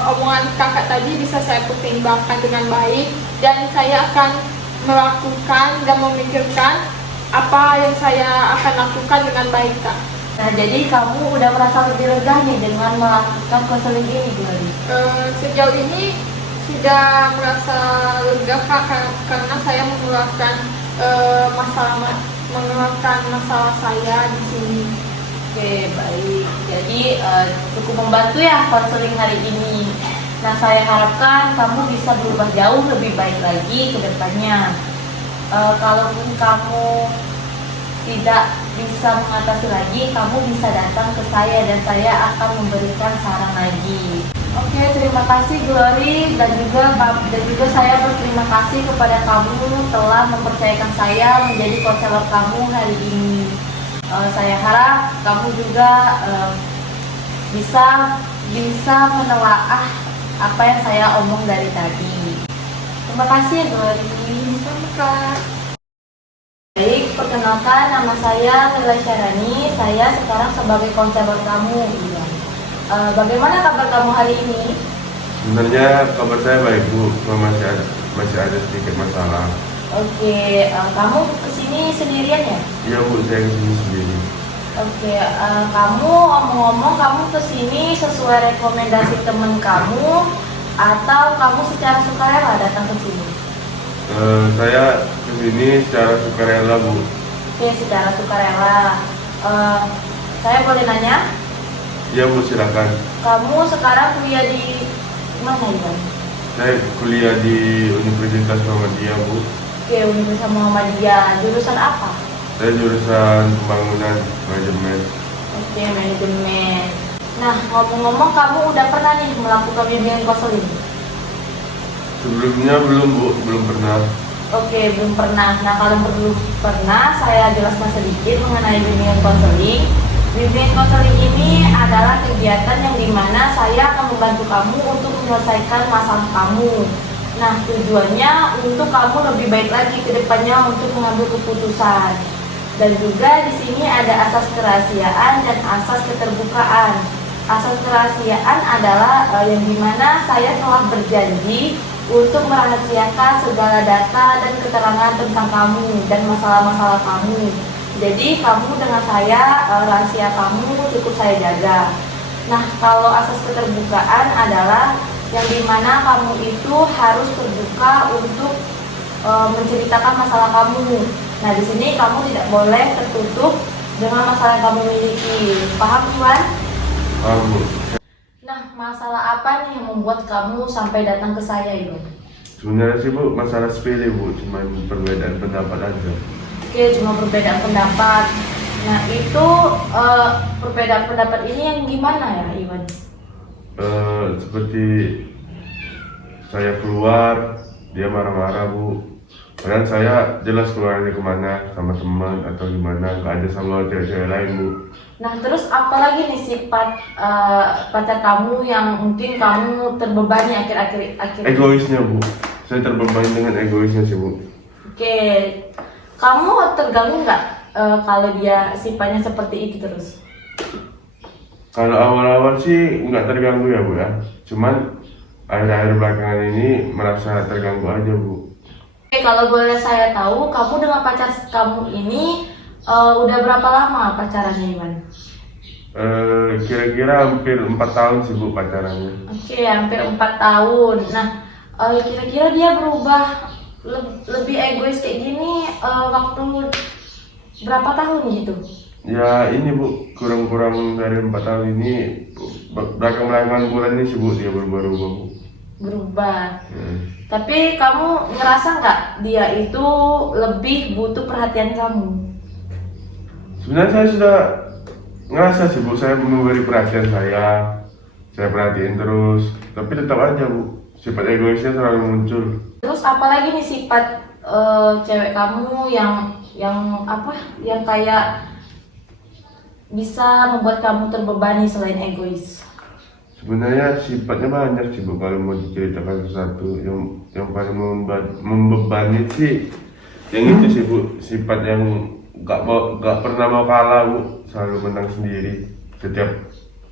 omongan Kakak tadi bisa saya pertimbangkan dengan baik dan saya akan melakukan dan memikirkan apa yang saya akan lakukan dengan baik, Kak. Nah, jadi kamu udah merasa lebih lega nih dengan melakukan konseling ini, Glory? Sejauh ini sudah merasa lega, Kak, karena saya mengeluarkan masalah saya di sini. Oke, baik. Jadi cukup membantu ya konseling hari ini. Nah, saya harapkan kamu bisa berubah jauh lebih baik lagi ke depannya. Kalaupun kamu tidak bisa mengatasi lagi, kamu bisa datang ke saya dan saya akan memberikan saran lagi. Oke, terima kasih Glory dan juga saya berterima kasih kepada kamu telah mempercayakan saya menjadi konselor kamu hari ini. Saya harap kamu juga bisa menelaah apa yang saya omong dari tadi. Terima kasih Glory. Sama-sama. Baik, perkenalkan nama saya Nila Syarani. Saya sekarang sebagai konselor kamu. Bagaimana kabar kamu hari ini? Sebenarnya kabar saya baik Bu, cuma masih ada sedikit masalah. Oke, kamu kesini sendirian ya? Iya Bu, saya kesini sendiri. Oke, kamu ngomong-ngomong kamu kesini sesuai rekomendasi teman kamu atau kamu secara sukarela datang ke sini? Saya kesini secara sukarela Bu. Oke, secara sukarela. Saya boleh nanya? Iya Bu, silakan. Kamu sekarang kuliah di mana, Iwan? Saya kuliah di Universitas Muhammadiyah Bu. Oke, Universitas Muhammadiyah. Jurusan apa? Saya jurusan pembangunan manajemen. Oke, manajemen. Nah, ngomong-ngomong kamu udah pernah nih melakukan bimbingan konseling? Sebelumnya belum Bu, belum pernah. Oke, belum pernah. Nah, kalau belum pernah, saya jelaskan sedikit mengenai bimbingan konseling. Bimbingan konseling ini adalah kegiatan yang dimana saya akan membantu kamu untuk menyelesaikan masalah kamu. Nah, tujuannya untuk kamu lebih baik lagi ke depannya untuk mengambil keputusan. Dan juga di sini ada asas kerahasiaan dan asas keterbukaan. Asas kerahasiaan adalah yang dimana saya telah berjanji untuk merahasiakan segala data dan keterangan tentang kamu dan masalah-masalah kamu. Jadi kamu dengan saya, rahasia kamu cukup saya jaga. Nah, kalau asas keterbukaan adalah yang dimana kamu itu harus terbuka untuk menceritakan masalah kamu. Nah, di sini kamu tidak boleh tertutup dengan masalah yang kamu miliki. Paham, Iwan? Paham Bu. Nah, masalah apa nih yang membuat kamu sampai datang ke saya, Iwan? Sebenarnya sih Bu, masalah sepele Bu, cuma perbedaan pendapat aja. Oke, cuma perbedaan pendapat. Nah, itu perbedaan pendapat ini yang gimana ya, Iwan? Seperti saya keluar, dia marah-marah Bu. Padahal saya jelas keluarnya kemana, sama teman atau gimana, nggak ada sama cewek-cewek lain Bu. Nah, terus apalagi nih sifat pacar kamu yang mungkin kamu terbebani akhir-akhir? Egoisnya Bu, saya terbebani dengan egoisnya sih Bu. Oke, kamu terganggu nggak kalau dia sifatnya seperti itu terus? Kalau awal-awal sih nggak terganggu ya Bu ya, cuman akhir-akhir belakangan ini merasa terganggu aja Bu. Oke, kalau boleh saya tahu, kamu dengan pacar kamu ini udah berapa lama pacarannya, Iwan? Kira-kira hampir 4 tahun sih Bu pacarannya. Oke, hampir 4 tahun. Nah, kira-kira dia berubah lebih egois kayak gini waktu berapa tahun gitu? Ya ini Bu, kurang-kurang dari 4 tahun ini, belakangan bulan ini sih Bu dia berubah-ubah Bu. Berubah. Tapi kamu ngerasa nggak dia itu lebih butuh perhatian kamu? Sebenarnya saya sudah ngerasa sih Bu, saya memberi perhatian saya perhatiin terus, tapi tetap aja Bu, sifat egoisnya selalu muncul. Terus apalagi nih sifat cewek kamu yang apa? Yang kayak bisa membuat kamu terbebani selain egois? Sebenarnya sifatnya banyak sih Bu, kalau mau diceritakan sesuatu yang paling membebani sih yang itu sih Bu, sifat yang gak pernah mau kalah Bu, selalu menang sendiri. Setiap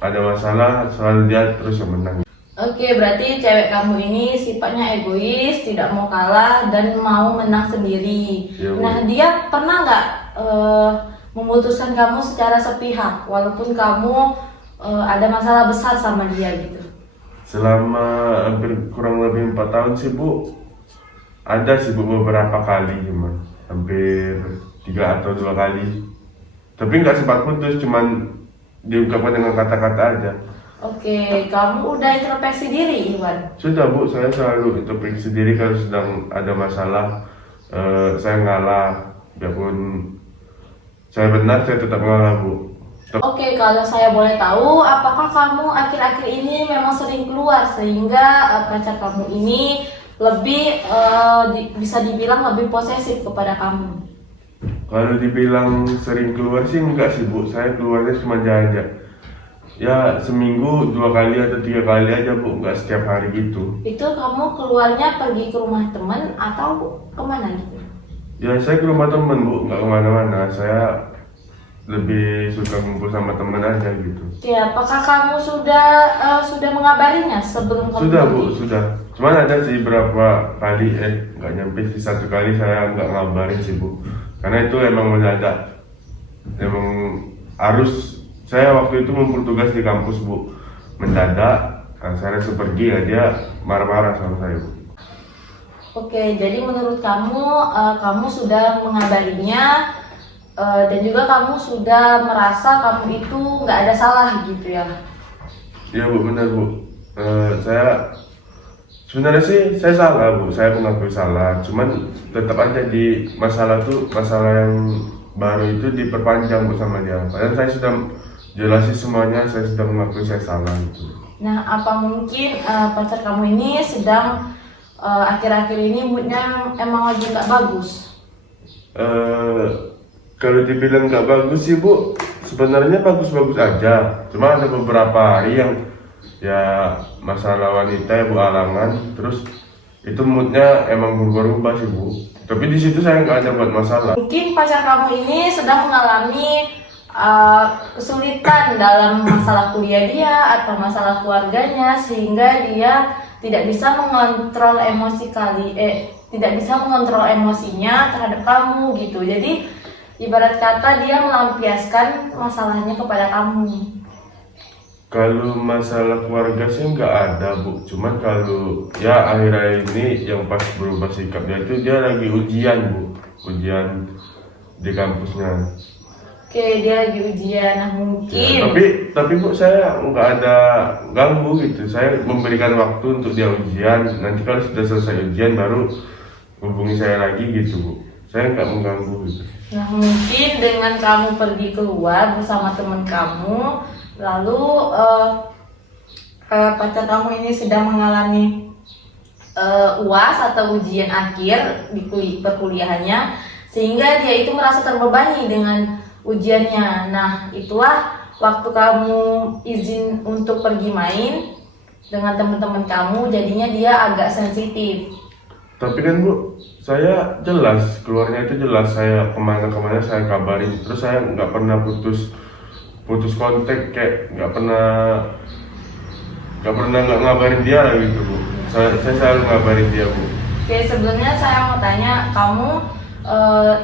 ada masalah selalu dia terus yang menang. Oke, berarti cewek kamu ini sifatnya egois, tidak mau kalah dan mau menang sendiri. Iya, Bu. Nah, dia pernah nggak memutuskan kamu secara sepihak walaupun kamu ada masalah besar sama dia gitu? Selama hampir kurang lebih 4 tahun sih Bu, ada sih Bu beberapa kali, cuman hampir 3 atau 2 kali. Tapi nggak sempat putus, cuman diungkapkan dengan kata-kata aja. Oke, kamu udah introspeksi diri, Iwan? Sudah Bu, saya selalu introspeksi diri kalau sedang ada masalah. Saya ngalah, biarpun saya benar, saya tetap ngalah Bu. Oke, kalau saya boleh tahu, apakah kamu akhir-akhir ini memang sering keluar sehingga pacar kamu ini lebih bisa dibilang lebih posesif kepada kamu? Kalau dibilang sering keluar sih enggak sih Bu, saya keluarnya cuma jalan-jalan. Ya seminggu 2 kali atau 3 kali aja Bu, enggak setiap hari gitu. Itu kamu keluarnya pergi ke rumah teman atau kemana gitu? Ya saya ke rumah temen Bu, enggak kemana-mana. Saya lebih suka ngumpul sama temen aja gitu. Ya, apakah kamu sudah mengabarinya sebelum kamu Sudah pergi? Bu, sudah. Cuman ada sih berapa kali, nggak nyampe sih 1 kali saya nggak ngabarin sih Bu. Karena itu emang mendadak. Emang harus, saya waktu itu ngumpul tugas di kampus Bu. Mendadak, saya langsung pergi ya, dia marah-marah sama saya Bu. Oke, jadi menurut kamu, kamu sudah mengabarinya dan juga kamu sudah merasa kamu itu nggak ada salah gitu ya? Iya Bu, benar Bu. Saya sebenarnya sih saya salah Bu, saya mengakui salah. Cuman tetap aja di masalah yang baru itu diperpanjang Bu sama dia. Padahal saya sudah jelasin semuanya, saya sudah mengakui saya salah gitu. Nah, apa mungkin pacar kamu ini sedang akhir-akhir ini moodnya emang lagi nggak bagus? Kalau dibilang nggak bagus sih Bu, sebenarnya bagus-bagus aja. Cuma ada beberapa hari yang ya masalah wanita ya Bu, halangan. Terus itu moodnya emang berubah-ubah sih Bu. Tapi di situ saya nggak ada buat masalah. Mungkin pacar kamu ini sedang mengalami kesulitan dalam masalah kuliah dia atau masalah keluarganya sehingga dia tidak bisa mengontrol tidak bisa mengontrol emosinya terhadap kamu gitu. Jadi ibarat kata dia melampiaskan masalahnya kepada kamu. Kalau masalah keluarga sih nggak ada Bu. Cuman kalau ya akhir-akhir ini yang pas berubah sikapnya itu dia lagi ujian Bu, ujian di kampusnya. Oke, dia lagi ujian. Nah, mungkin Ya, tapi Bu, saya nggak ada ganggu gitu. Saya memberikan waktu untuk dia ujian. Nanti kalau sudah selesai ujian baru hubungi saya lagi gitu Bu. Saya nggak mengganggu gitu. Nah, mungkin dengan kamu pergi keluar bersama teman kamu, lalu pacar kamu ini sedang mengalami UAS atau ujian akhir di perkuliahannya, sehingga dia itu merasa terbebani dengan ujiannya. Nah, itulah waktu kamu izin untuk pergi main dengan teman-teman kamu, jadinya dia agak sensitif. Tapi kan Bu, saya jelas keluarnya itu jelas, saya kemana-kemana saya kabarin. Terus saya nggak pernah putus kontak, kayak nggak pernah nggak ngabarin dia lah gitu Bu. Saya selalu ngabarin dia Bu. Oke, sebelumnya saya mau tanya, kamu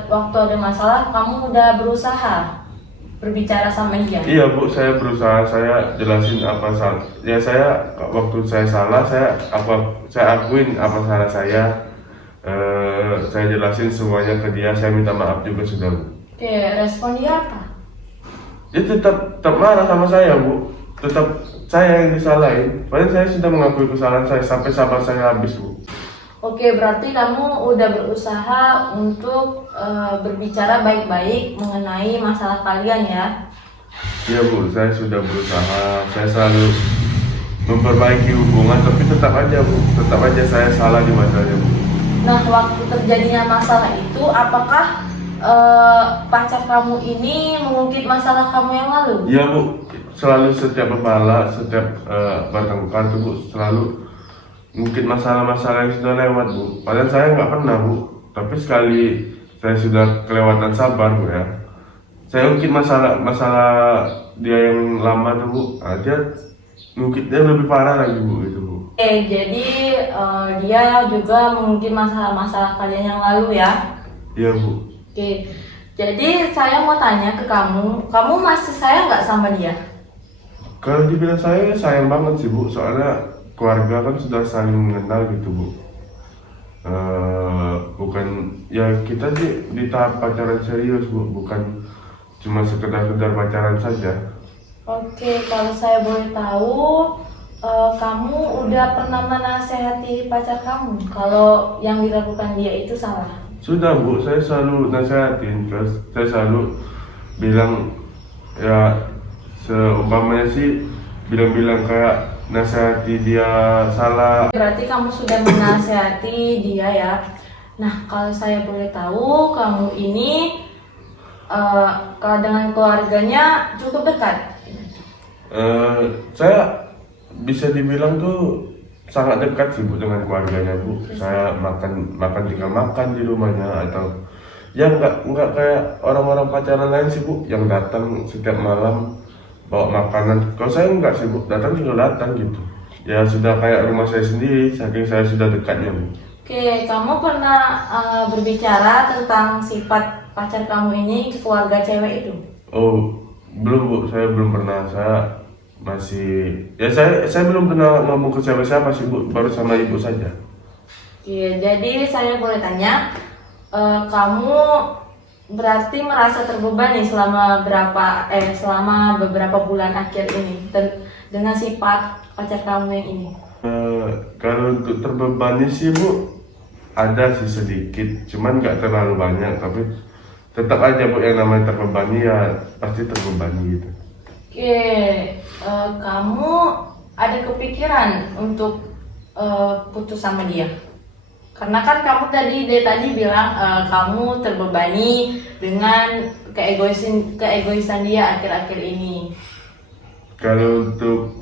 waktu ada masalah kamu udah berusaha berbicara sama dia? Iya Bu, saya berusaha, saya jelasin apa salah. Ya saya waktu saya salah, saya akuin apa salah saya. Saya jelasin semuanya ke dia, saya minta maaf juga sudah Bu. Oke, respon dia apa? Dia tetap marah sama saya Bu, tetap saya yang disalahin. Padahal saya sudah mengakui kesalahan saya sampai sabar saya habis Bu. Oke, berarti kamu udah berusaha untuk berbicara baik-baik mengenai masalah kalian ya? Iya Bu, saya sudah berusaha, saya selalu memperbaiki hubungan, tapi tetap aja saya salah di masalahnya Bu. Nah, waktu terjadinya masalah itu, apakah pacar kamu ini mengungkit masalah kamu yang lalu? Iya bu, selalu setiap berpala, setiap bertengkar tuh bu, selalu mungkin masalah-masalah yang sudah lewat bu. Padahal saya nggak pernah bu, tapi sekali saya sudah kelewatan sabar bu ya. Saya mungkin masalah dia yang lama tuh bu, dia mungkin dia lebih parah lagi bu itu bu. Jadi dia juga mungkin masalah-masalah kalian yang lalu ya? Iya bu. Jadi saya mau tanya ke kamu masih sayang nggak sama dia? Kalau dibilang saya sayang banget sih bu, soalnya keluarga kan sudah saling mengenal gitu bu. Bukan ya kita sih di tahap pacaran serius bu, bukan cuma sekedar pacaran saja. Oke, kalau saya boleh tahu, kamu udah pernah menasehati pacar kamu kalau yang dilakukan dia itu salah? Sudah bu, saya selalu nasihatin, terus saya selalu bilang ya seumpamanya sih bilang kayak nasihati dia salah. Berarti kamu sudah menasehati dia ya. Nah, kalau saya boleh tahu, kamu ini dengan keluarganya cukup dekat? Saya bisa dibilang tuh sangat dekat sih bu dengan keluarganya bu. Saya makan tinggal makan di rumahnya, atau ya nggak kayak orang-orang pacaran lain sih bu yang datang setiap malam bawa makanan. Kalau saya nggak sih bu, datang tinggal datang gitu. Ya sudah kayak rumah saya sendiri, saking saya sudah dekatnya bu. Oke, kamu pernah berbicara tentang sifat pacar kamu ini ke keluarga cewek itu? Oh belum bu, saya belum pernah. Saya masih ya saya belum pernah ngomong ke siapa-siapa sih bu, baru sama ibu saja. Oke, jadi saya boleh tanya, kamu berarti merasa terbebani selama beberapa bulan akhir ini dengan sifat pacar kamu yang ini? Kalau untuk terbebani sih bu, ada sih sedikit, cuman nggak terlalu banyak, tapi tetap aja bu yang namanya terbebani ya pasti terbebani gitu. Oke, kamu ada kepikiran untuk putus sama dia? Karena kan kamu tadi bilang kamu terbebani dengan keegoisan dia akhir-akhir ini. Kalau untuk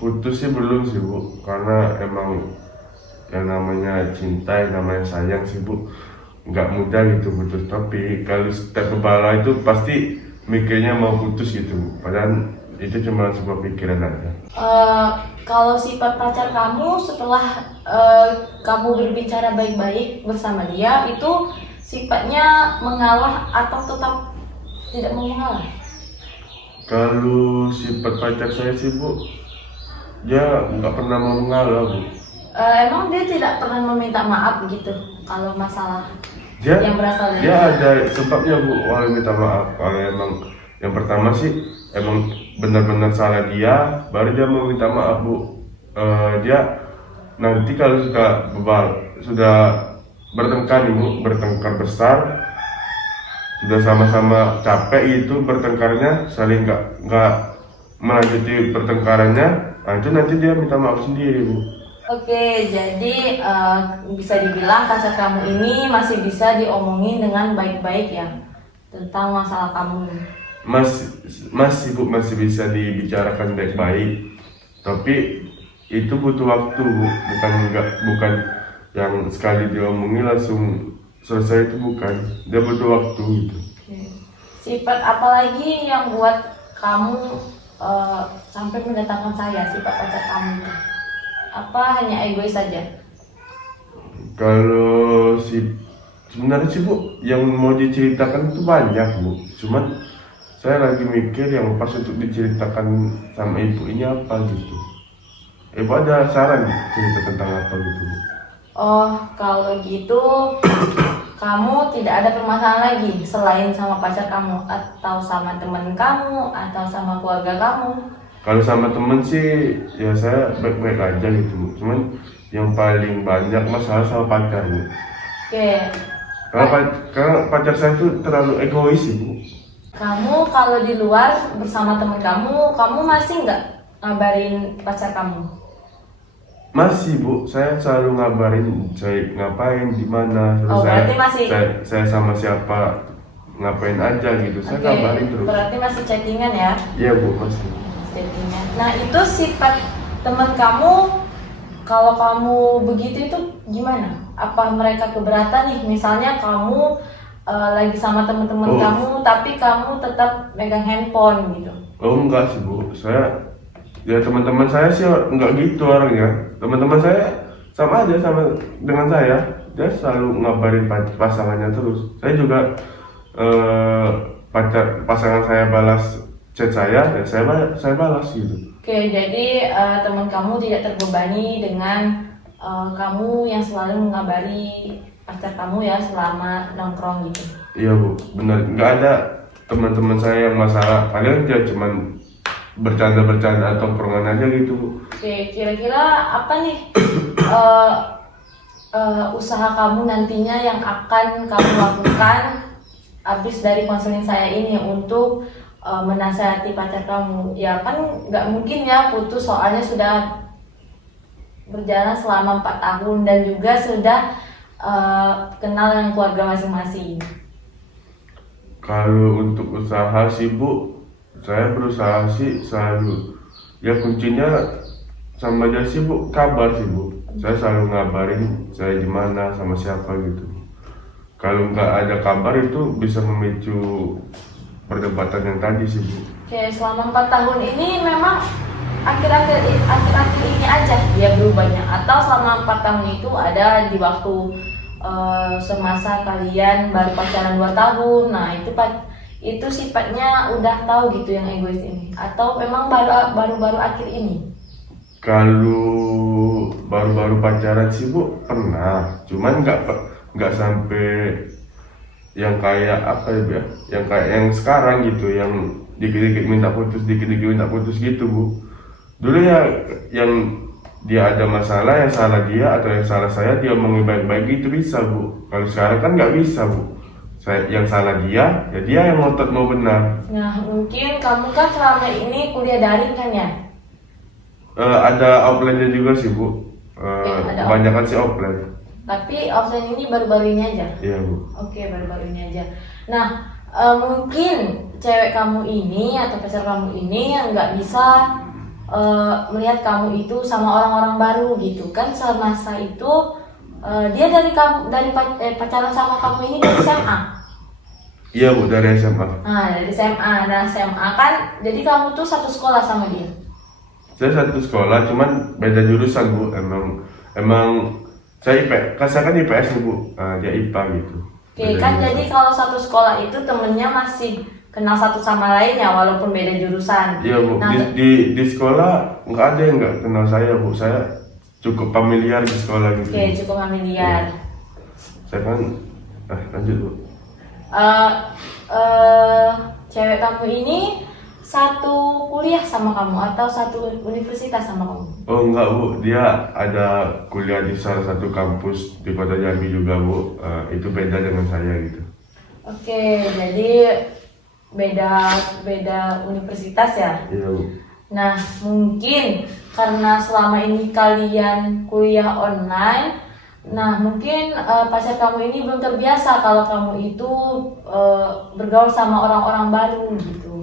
putus sih belum sih bu, karena emang yang namanya cinta, yang namanya sayang sih bu, nggak mudah gitu putus. Tapi kalau setiap kepala itu pasti mikirnya mau putus gitu, padahal itu cuma sebuah pikiran aja. Kalau sifat pacar kamu setelah kamu berbicara baik-baik bersama dia, itu sifatnya mengalah atau tetap tidak mau mengalah? Kalau sifat pacar saya sih bu, dia nggak pernah mau mengalah bu. Emang dia tidak pernah meminta maaf gitu kalau masalah yang berasal dari dia ada sebabnya bu, kalau minta maaf. Kalau emang yang pertama sih emang benar-benar salah dia, baru dia mau minta maaf bu. Dia nanti kalau sudah bertengkar bu, bertengkar besar, sudah sama-sama capek itu bertengkarnya, saling nggak melanjuti pertengkarannya, nah itu nanti dia minta maaf sendiri bu. Oke, jadi bisa dibilang pacar kamu ini masih bisa diomongin dengan baik-baik ya tentang masalah kamu. Masih bu, masih bisa dibicarakan baik-baik, tapi itu butuh waktu bu, bukan yang sekali diomongin langsung selesai, itu bukan, dia butuh waktu gitu. Sifat apa lagi yang buat kamu sampai mendatangkan saya, sifat pacar kamu itu? Apa hanya egois saja? Kalau sebenarnya sih bu, yang mau diceritakan itu banyak bu, cuman saya lagi mikir yang pas untuk diceritakan sama ibu ini apa gitu. Ibu ada saran cerita tentang apa gitu bu? Oh, kalau gitu kamu tidak ada permasalahan lagi selain sama pacar kamu, atau sama teman kamu, atau sama keluarga kamu? Kalau sama temen sih ya saya baik-baik aja gitu bu, cuman yang paling banyak masalah sama pacar bu. Oke. Karena pacar saya tuh terlalu egois sih bu. Kamu kalau di luar bersama teman kamu masih nggak ngabarin pacar kamu? Masih bu, saya selalu ngabarin saya ngapain, di mana, terus Oh, berarti masih. saya sama siapa, ngapain aja gitu. Saya Oke, kabarin terus. berarti masih chattingan ya? Iya Bu, masih. Chattingan. Nah itu sifat teman kamu, kalau kamu begitu itu gimana? Apa mereka keberatan nih? Misalnya kamu lagi sama teman-teman kamu, tapi kamu tetap megang handphone gitu? Oh enggak sih Bu, ya teman-teman saya sih enggak gitu orangnya. Teman-teman saya sama aja sama dengan saya, dia selalu ngabarin pasangannya terus. Saya juga pasangan saya balas chat saya, ya saya balas gitu. Oke, jadi teman kamu tidak terbebani dengan kamu yang selalu mengabari pacar kamu ya selama nongkrong gitu? Iya Bu, benar. Nggak ada teman-teman saya yang masalah, paling dia cuman bercanda-bercanda atau tongkrongan aja gitu Bu. Oke, kira-kira apa nih usaha kamu nantinya yang akan kamu lakukan habis dari konseling saya ini untuk menasihati pacar kamu? Ya kan nggak mungkin ya putus, soalnya sudah berjalan selama 4 tahun dan juga sudah kenal dengan keluarga masing-masing. Kalau untuk usaha sih Bu, saya berusaha sih selalu, ya kuncinya sama dia sih Bu, kabar sih Bu. Saya selalu ngabarin saya di mana sama siapa gitu. Kalau nggak ada kabar itu bisa memicu perdebatan yang tadi sih Bu. Oke, selama 4 tahun ini memang akhir-akhir ini aja dia berubahnya, atau selama 4 tahun itu ada di waktu semasa kalian baru pacaran 2 tahun, nah itu sifatnya udah tahu gitu yang egois ini, atau memang baru akhir ini? Kalau baru-baru pacaran sih Bu pernah, cuman nggak sampai yang kayak apa ya Bu ya, yang kayak yang sekarang gitu, yang dikit-dikit minta putus gitu Bu. Dulu ya yang dia ada masalah, yang salah dia atau yang salah saya, dia omongin baik-baik itu bisa Bu. Kalau sekarang kan nggak bisa Bu. Yang salah dia, ya dia yang ngotot mau benar. Nah mungkin kamu kan selama ini kuliah daring kan ya? Ada offline-nya juga sih Bu. Kebanyakan sih offline. Tapi offline ini baru-baru ini aja? Iya Bu. Oke, baru-baru ini aja. Nah mungkin cewek kamu ini atau pacar kamu ini yang nggak bisa melihat kamu itu sama orang-orang baru gitu kan. Semasa itu dia dari pacaran sama kamu ini dari SMA? Iya Bu, dari SMA. Nah dari SMA, nah SMA kan jadi kamu tuh satu sekolah sama dia? Saya satu sekolah, cuman beda jurusan Bu. Emang saya kan IPS nih Bu, dia IPA gitu. Oke, kan jadi kalau satu sekolah itu temennya masih kenal satu sama lainnya walaupun beda jurusan. Iya Bu, nah, di sekolah nggak ada yang nggak kenal saya Bu. Saya cukup familiar di sekolah gitu. Oke, cukup familiar. Saya kan, lanjut Bu. Cewek kamu ini satu kuliah sama kamu atau satu universitas sama kamu? Oh enggak Bu, dia ada kuliah di salah satu kampus di Kota Jambi juga Bu. Itu beda dengan saya gitu. Oke, jadi beda universitas ya? Iya Bu. Nah, mungkin karena selama ini kalian kuliah online, nah mungkin pacar kamu ini belum terbiasa kalau kamu itu bergaul sama orang-orang baru gitu.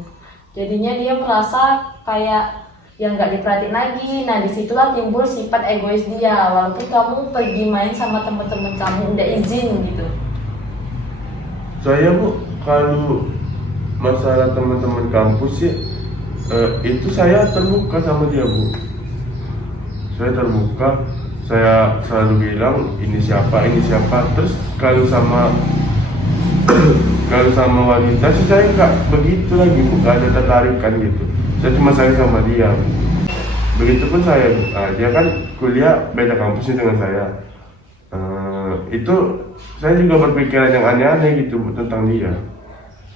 Jadinya dia merasa kayak yang nggak diperhatiin lagi. Nah disitulah timbul sifat egois dia, walaupun kamu pergi main sama temen-temen kamu udah izin gitu. Saya Bu, kalau masalah teman-teman kampus sih, itu saya terbuka sama dia Bu. Saya terbuka, saya selalu bilang ini siapa. Terus kalau sama wanita sih saya nggak begitu lagi Bu, nggak ada tertarikan gitu. Saya cuma sayang sama dia. Begitupun saya, dia kan kuliah beda kampusnya dengan saya. Itu saya juga berpikiran yang aneh-aneh gitu Bu tentang dia.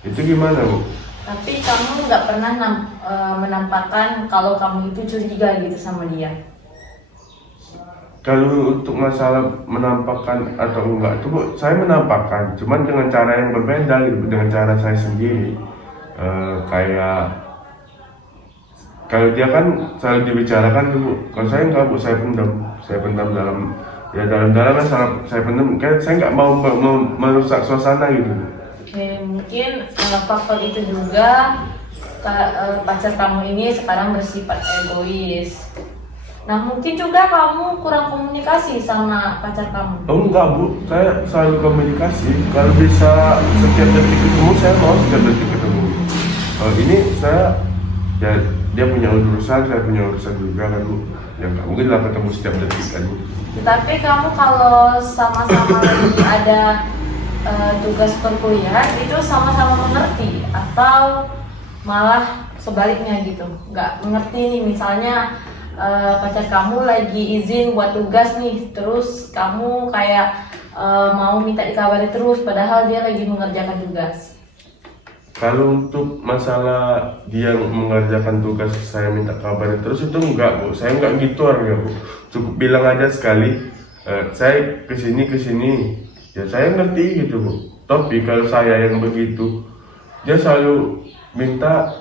Itu gimana Bu? Tapi kamu nggak pernah menampakkan kalau kamu itu curiga gitu sama dia? Kalau untuk masalah menampakkan atau enggak itu Bu, saya menampakkan, cuman dengan cara yang berbeda gitu, dengan cara saya sendiri. Kayak kalau dia kan selalu dibicarakan Bu, kalau saya enggak Bu, saya pendam dalam saya pendam, kayak saya nggak mau merusak suasana gitu. Oke, mungkin faktor itu juga pacar kamu ini sekarang bersifat egois. Nah, mungkin juga kamu kurang komunikasi sama pacar kamu. Oh enggak bu, saya selalu komunikasi. Kalau bisa setiap detik ketemu, saya mau setiap detik ketemu. Ini saya, ya dia punya urusan, saya punya urusan juga kan bu. Ya nggak mungkin lah ketemu setiap detik kan bu. Tapi kamu kalau sama-sama lagi ada tugas perkuliahan itu sama-sama mengerti atau malah sebaliknya gitu, nggak mengerti nih, misalnya pacar kamu lagi izin buat tugas nih, terus kamu kayak mau minta dikabari terus padahal dia lagi mengerjakan tugas. Kalau untuk masalah dia mengerjakan tugas saya minta kabarin terus itu enggak bu, saya enggak gitu orangnya bu. Cukup bilang aja sekali, saya kesini, ya saya ngerti gitu bu. Tapi kalau saya yang begitu, dia selalu minta,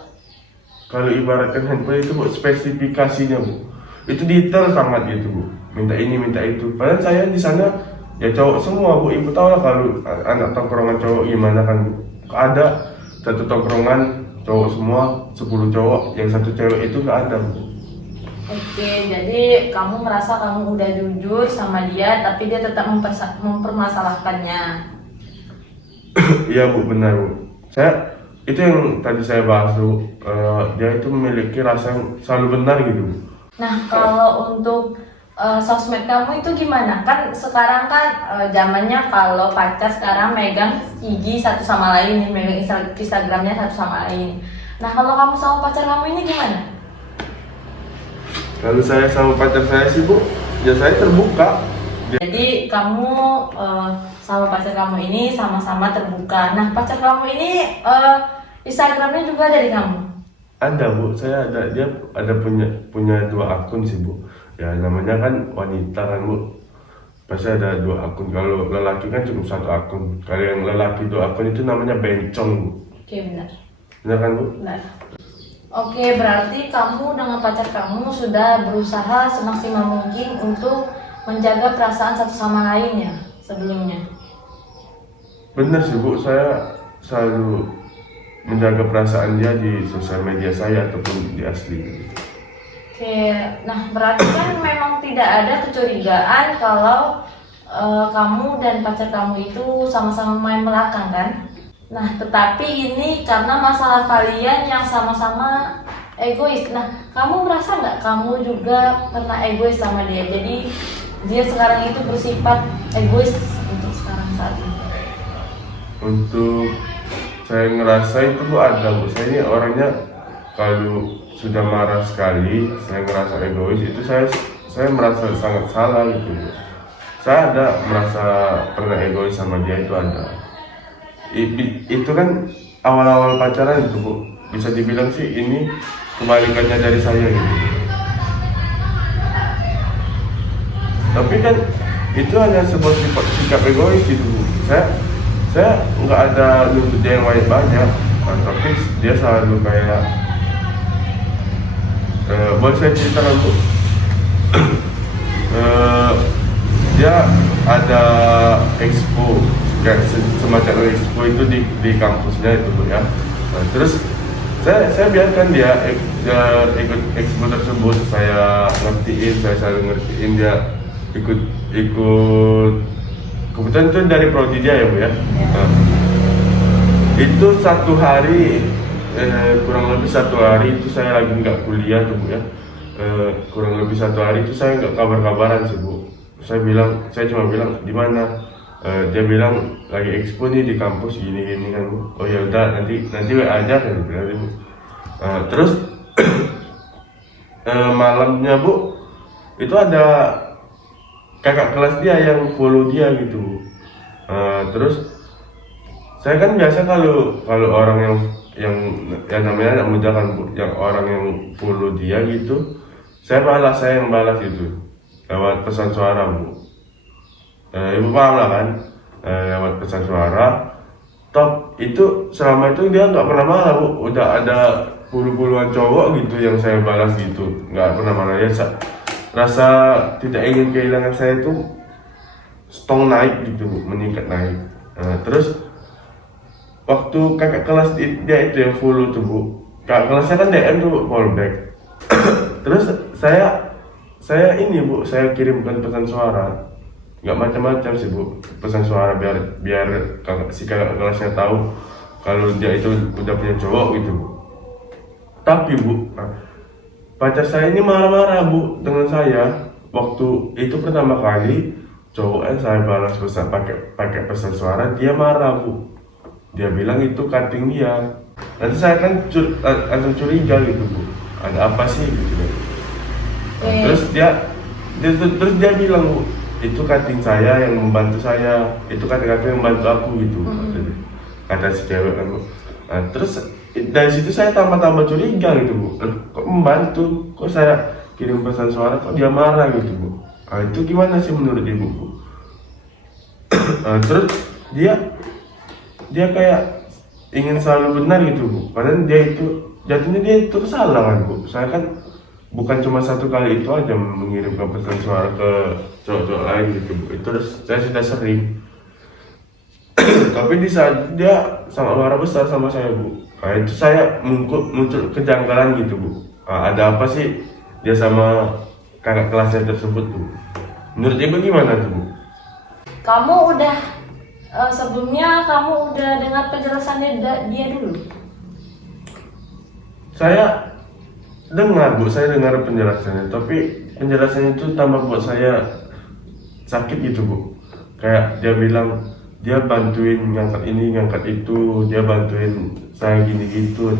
kalau ibaratkan handphone itu bu, spesifikasinya bu, itu detail sangat gitu bu. Minta ini, minta itu. Padahal saya di sana ya cowok semua bu. Ibu tahu lah kalau anak tongkrongan cowok gimana kan bu. Ada satu tongkrongan cowok semua, 10 cowok, yang satu cewek itu gak ada bu. Oke, jadi kamu merasa kamu udah jujur sama dia, tapi dia tetap mempermasalahkannya. Iya bu, benar bu. Saya itu yang tadi saya bahas bu, dia itu memiliki rasa yang selalu benar gitu bu. Nah, kalau untuk sosmed kamu itu gimana? Kan sekarang kan zamannya kalau pacar sekarang megang IG satu sama lain, megang Instagramnya satu sama lain. Nah, kalau kamu sama pacar kamu ini gimana? Kalau saya sama pacar saya sih bu, ya saya terbuka. Jadi kamu sama pacar kamu ini sama-sama terbuka. Nah, pacar kamu ini Instagramnya juga dari kamu? Ada bu, saya ada, dia ada punya 2 akun sih bu. Ya namanya kan wanita kan bu, pasti ada 2 akun. Kalau lelaki kan cukup 1 akun. Kalau yang lelaki 2 akun itu namanya bencong bu. Oke, benar. Benar kan bu? Benar. Oke, berarti kamu dengan pacar kamu sudah berusaha semaksimal mungkin untuk menjaga perasaan satu sama lain ya sebelumnya. Benar sih bu, saya selalu menjaga perasaan dia di sosial media saya ataupun di asli. Oke, nah berarti kan memang tidak ada kecurigaan kalau kamu dan pacar kamu itu sama-sama main belakang kan? Nah, tetapi ini karena masalah kalian yang sama-sama egois. Nah, kamu merasa nggak kamu juga pernah egois sama dia? Jadi dia sekarang itu bersifat egois untuk sekarang saat ini. Untuk saya ngerasa itu bu ada bu. Saya ini orangnya kalau sudah marah sekali, saya ngerasa egois, itu saya merasa sangat salah gitu bu. Saya ada merasa pernah egois sama dia, itu ada. Itu kan awal-awal pacaran itu bu, bisa dibilang sih ini kebalikannya dari saya gitu. Tapi kan itu hanya sebuah sikap egois gitu bu. Saya nggak ada nuntut dia yang banyak, tapi dia selalu kayak boleh saya ceritakan bu. Dia ada expo, kayak semacam expo itu di kampusnya itu bu ya. Nah, terus saya biarkan dia ikut expo tersebut, saya ngertiin, saya selalu ngertiin dia ikut kebetulan itu dari prodi dia ya bu ya. Nah, itu 1 hari kurang lebih 1 hari itu saya lagi nggak kuliah tuh bu ya. Kurang lebih 1 hari itu saya nggak kabar-kabaran sih bu. Saya cuma bilang di mana. Dia bilang lagi expo nih di kampus gini kan bu. Oh ya udah nanti WA aja kan bilang bu. Terus malamnya bu itu ada kakak kelas dia yang follow dia gitu. Terus saya kan biasa kalau orang yang namanya anak muda kan bu, yang orang yang follow dia gitu, saya yang balas itu lewat pesan suara bu. Ibu paham lah kan, lewat pesan suara. Top itu selama itu dia nggak pernah marah bu, udah ada puluhan cowok gitu yang saya balas gitu, nggak pernah marah ya. Rasa tidak ingin kehilangan saya itu strong naik gitu bu, meningkat naik. Terus waktu kakak kelas dia itu yang follow tuh bu, kakak kelasnya kan DM tuh fallback. Terus saya ini bu, saya kirimkan pesan suara, nggak macam-macam sih bu, pesan suara biar si kakak kelasnya tahu kalau dia itu udah punya cowok gitu bu. Tapi bu, pacar saya ini marah-marah bu dengan saya waktu itu pertama kali cowoknya saya balas pesan pakai pesan suara, dia marah bu. Dia bilang itu cutting dia. Nanti saya kan langsung curiga gitu bu, ada apa sih gitu kan. Terus dia bilang bu, itu cutting saya yang membantu saya, itu kata-kata yang membantu aku gitu. Kata si cewek kan bu. Nah, terus dari situ saya tambah curiga gitu bu, kok membantu, kok saya kirim pesan suara kok dia marah gitu bu. Nah, itu gimana sih menurut ibu bu? Terus dia kayak ingin selalu benar gitu bu, padahal dia itu jatuhnya dia itu salah kan bu. Saya kan bukan cuma satu kali itu aja mengirimkan pesan suara ke cowok-cowok lain gitu bu, itu saya sudah sering. Tapi di saat dia sangat marah besar sama saya bu, nah, itu saya muncul kejanggalan gitu bu. Nah, ada apa sih dia sama kakak kelasnya tersebut bu? Menurut ibu gimana tuh bu? Kamu udah sebelumnya kamu udah dengar penjelasannya dia dulu? Saya dengar bu, saya dengar penjelasannya, tapi penjelasannya itu tambah buat saya sakit gitu bu. Kayak dia bilang dia bantuin ngangkat ini ngangkat itu, dia bantuin saya gini gitu.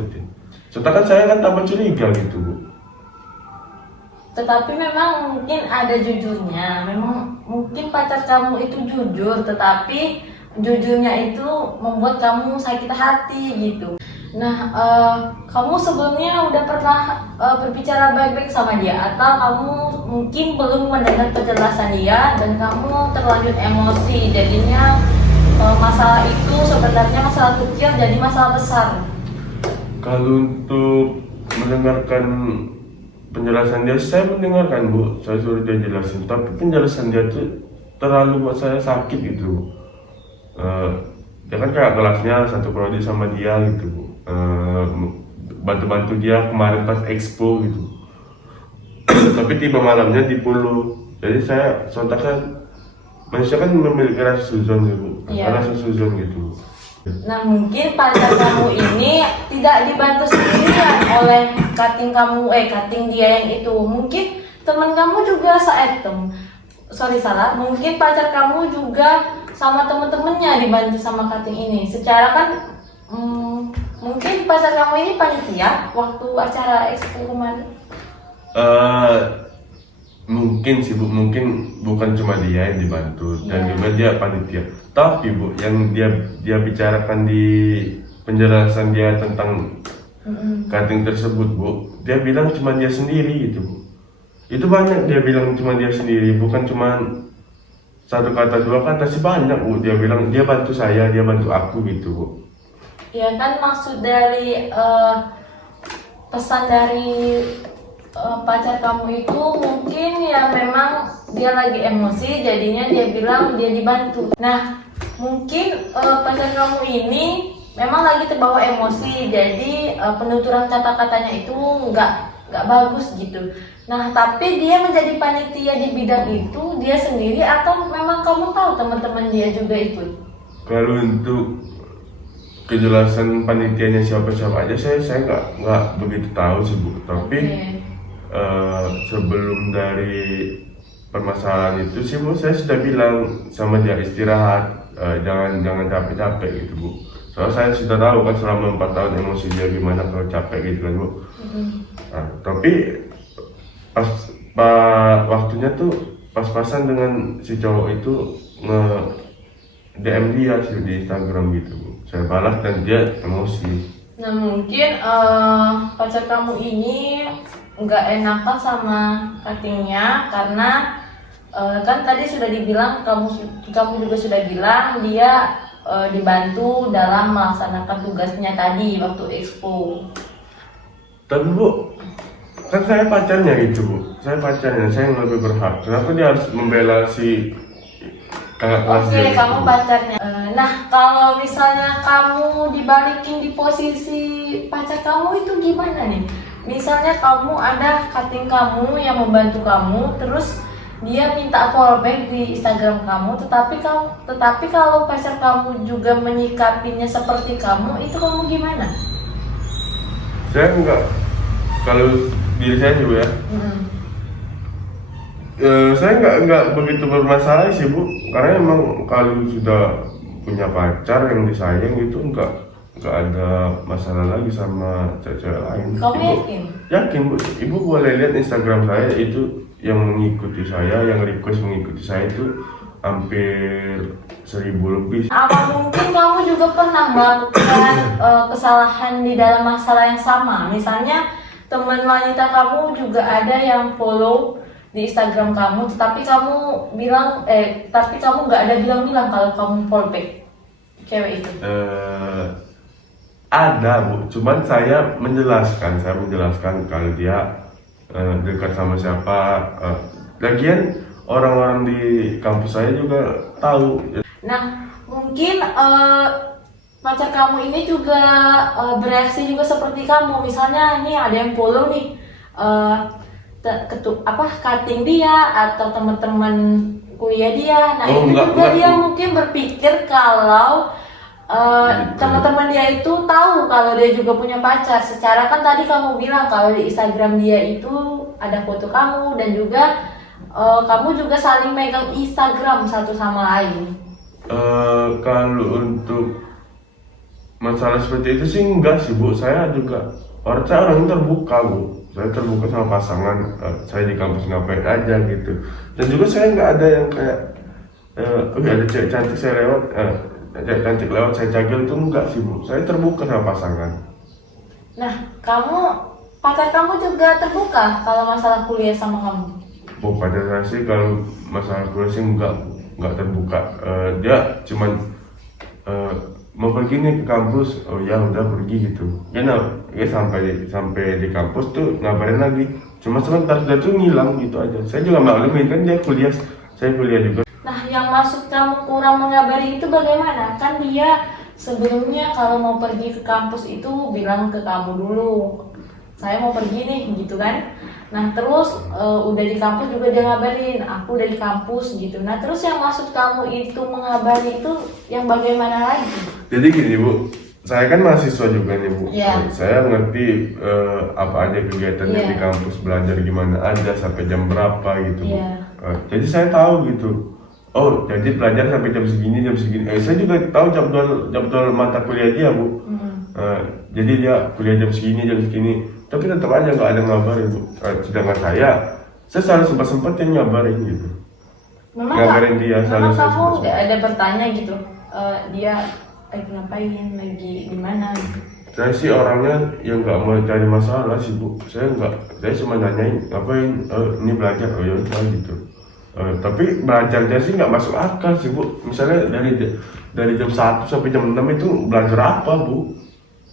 Sedangkan saya kan tambah curiga gitu bu. Tetapi memang mungkin ada jujurnya, memang mungkin pacar kamu itu jujur, tetapi jujurnya itu membuat kamu sakit hati gitu. Nah, kamu sebelumnya udah pernah berbicara baik-baik sama dia, atau kamu mungkin belum mendengar penjelasan dia dan kamu terlanjur emosi, jadinya masalah itu sebenarnya masalah kecil jadi masalah besar. Kalau untuk mendengarkan penjelasan dia, saya mendengarkan bu, saya suruh dia jelasin, tapi penjelasan dia tuh terlalu buat saya sakit gitu. Dia kan kayak kelasnya satu prodi sama dia gitu bu, bantu-bantu dia kemarin pas expo gitu. Tapi tiba malamnya di pulau, jadi saya sontak kan, manusia kan memiliki rasa suzon gitu, rasa suzon gitu. Nah mungkin pacar kamu ini tidak dibantu sendirian oleh cutting cutting dia yang itu. Mungkin teman kamu juga mungkin pacar kamu juga sama temen-temennya dibantu sama cutting ini. Secara kan mungkin pacar kamu ini panitia waktu acara expo kemarin. Mungkin sih bu, mungkin bukan cuma dia yang dibantu dan juga dia panitia. Tapi bu, yang dia bicarakan di penjelasan dia tentang cutting tersebut bu, dia bilang cuma dia sendiri gitu bu. Itu banyak dia bilang cuma dia sendiri, bukan cuma satu kata dua kata sih, banyak bu. Dia bilang dia bantu saya, dia bantu aku gitu bu. Ya kan maksud dari pesan dari pacar kamu itu mungkin ya memang dia lagi emosi, jadinya dia bilang dia dibantu. Nah mungkin pacar kamu ini memang lagi terbawa emosi, jadi penuturan kata-katanya itu nggak bagus gitu. Nah tapi dia menjadi panitia di bidang itu dia sendiri, atau memang kamu tahu teman-teman dia juga ikut? Kalau untuk kejelasan panitianya siapa-siapa aja saya nggak begitu tahu sih bu. Tapi sebelum dari permasalahan itu sih bu, saya sudah bilang sama dia istirahat, jangan capek-capek gitu bu. Soalnya saya sudah tahu kan selama 4 tahun emosi dia gimana kalau capek gitu kan bu. Nah, tapi pas waktunya tuh pas-pasan dengan si cowok itu DM dia sih di Instagram gitu bu. Saya balas dan dia emosi. Nah mungkin pacar kamu ini nggak enakan sama cuttingnya karena kan tadi sudah dibilang, kamu juga sudah bilang dia dibantu dalam melaksanakan tugasnya tadi waktu expo. Tapi bu, kan saya pacarnya gitu bu, saya yang lebih berhak. Kenapa dia harus membela si kakak kelas dia? Oke, kamu gitu, pacarnya. Nah, kalau misalnya kamu dibalikin di posisi pacar kamu itu gimana nih? Misalnya kamu ada cutting kamu yang membantu kamu, terus dia minta fallback di Instagram kamu, tetapi kalau pacar kamu juga menyikapinya seperti kamu, itu kamu gimana? Saya enggak, kalau diri saya juga ya, saya enggak begitu bermasalah sih Bu, karena emang kalau sudah punya pacar yang disayang itu enggak ada masalah lagi sama cewek lain. Kamu Ibu, yakin? yakin Bu, Ibu boleh lihat Instagram saya itu yang mengikuti saya, yang request mengikuti saya itu hampir 1000 lebih. Apa mungkin kamu juga pernah melakukan kesalahan di dalam masalah yang sama? Misalnya teman wanita kamu juga ada yang follow di Instagram kamu, tapi kamu nggak ada bilang-bilang kalau kamu fallback cewek itu. Ada Bu, cuman saya menjelaskan kalau dia dekat sama siapa. Lagian orang-orang di kampus saya juga tahu. Nah, mungkin pacar kamu ini juga bereaksi juga seperti kamu. Misalnya ini ada yang follow nih, cutting dia atau teman-teman kuliah dia. Nah, itu juga dia mungkin berpikir kalau teman-teman dia itu tahu kalau dia juga punya pacar. Secara kan tadi kamu bilang kalau di Instagram dia itu ada foto kamu dan juga kamu juga saling megang Instagram satu sama lain. Kalau untuk masalah seperti itu sih enggak sih Bu, saya juga orang terbuka Bu, saya terbuka sama pasangan, saya di kampus ngapain aja gitu. Dan juga saya nggak ada yang kayak ada cewek cantik saya lewat, cantik lewat saya cagil itu enggak sih Bu, saya terbuka sama pasangan. Nah, pacar kamu juga terbuka kalau masalah kuliah sama kamu? Bu, pada saya sih kalau masalah kuliah sih enggak terbuka. Dia cuman mau pergi nih ke kampus, oh ya udah pergi gitu. Ya sampai di kampus tuh ngabarin lagi. Cuma sebentar dia tuh ngilang gitu aja. Saya juga maklumin kan dia kuliah, saya kuliah juga. Nah, yang maksud kamu kurang mengabari itu bagaimana? Kan dia sebelumnya kalau mau pergi ke kampus itu bilang ke kamu dulu, saya mau pergi nih, gitu kan? Nah, terus udah di kampus juga dia ngabarin, aku udah di kampus gitu. Nah, terus yang maksud kamu itu mengabari itu yang bagaimana lagi? Jadi gini Bu, saya kan mahasiswa juga nih Bu. Yeah. Saya ngerti apa aja kegiatannya di kampus, belajar gimana aja, sampai jam berapa gitu Bu. Jadi saya tahu gitu. Oh, jadi belajar sampai jam segini. Saya juga tahu jadwal mata kuliah dia Bu. Jadi dia kuliah jam segini. Tapi tetap aja nggak ada ngabarin Bu. Sedangkan saya selalu sempat-sempatin ngabarin gitu. Ngabarin dia selalu. Memang kamu nggak ada bertanya gitu, dia lagi ngapain, lagi di mana? Saya sih orangnya yang nggak mau cari masalah sih Bu. Saya cuma nanyain ngapain, ini belajar, oh ya udah gitu. Tapi belajarnya sih nggak masuk akal sih Bu. Misalnya dari jam 1 sampai jam 6 itu belajar apa Bu?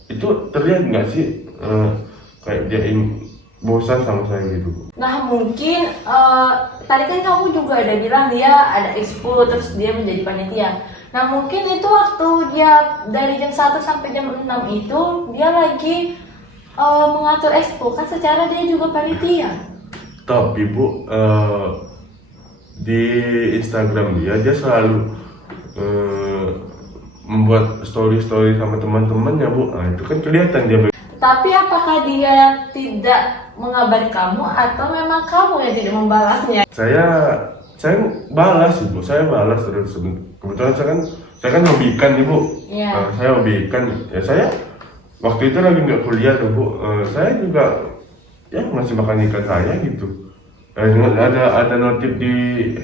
Itu terlihat nggak sih kayak dia bosan sama saya gitu Bu? Nah, mungkin tadi kan kamu juga ada bilang dia ada expo terus dia menjadi panitia. Nah, mungkin itu waktu dia dari jam 1 sampai jam 6 itu dia lagi mengatur expo, kan secara dia juga panitia. Tapi Bu, di Instagram dia selalu membuat story sama teman-temannya Bu. Nah, itu kan kelihatan dia. Tapi apakah dia tidak mengabari kamu atau memang kamu yang tidak membalasnya? Saya balas sih Bu, saya balas terus. Kebetulan saya kan hobi ikan nih Bu. Yeah. Saya hobi ikan. Ya saya waktu itu lagi nggak kuliah tuh Bu. Saya juga ya masih makan ikan saya gitu. Ada notif di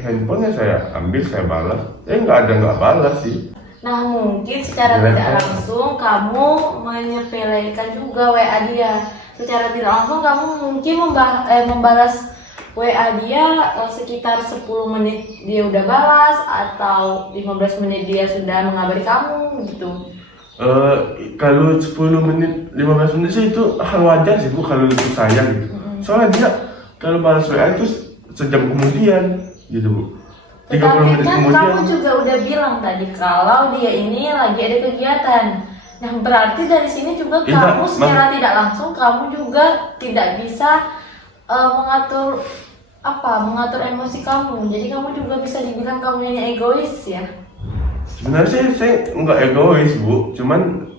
handphone saya ambil, saya balas. Nggak balas sih. Nah, mungkin secara tidak langsung kamu menyepelekan juga WA dia. Secara tidak langsung kamu mungkin membalas WA dia sekitar 10 menit dia udah balas atau 15 menit dia sudah mengabari kamu gitu. Kalau 10 menit, 15 menit sih itu hal wajar sih Bu kalau itu saya gitu. Soalnya dia kalau balas WA itu sejam kemudian gitu Bu. 30 Tetapi menit kan kemudian. kamu juga udah bilang tadi kalau dia ini lagi ada kegiatan. Nah, berarti dari sini juga Iya, kamu secara tidak langsung kamu juga tidak bisa mengatur emosi kamu. Jadi kamu juga bisa dibilang kamu yang egois ya. Sebenarnya sih saya nggak egois Bu, cuman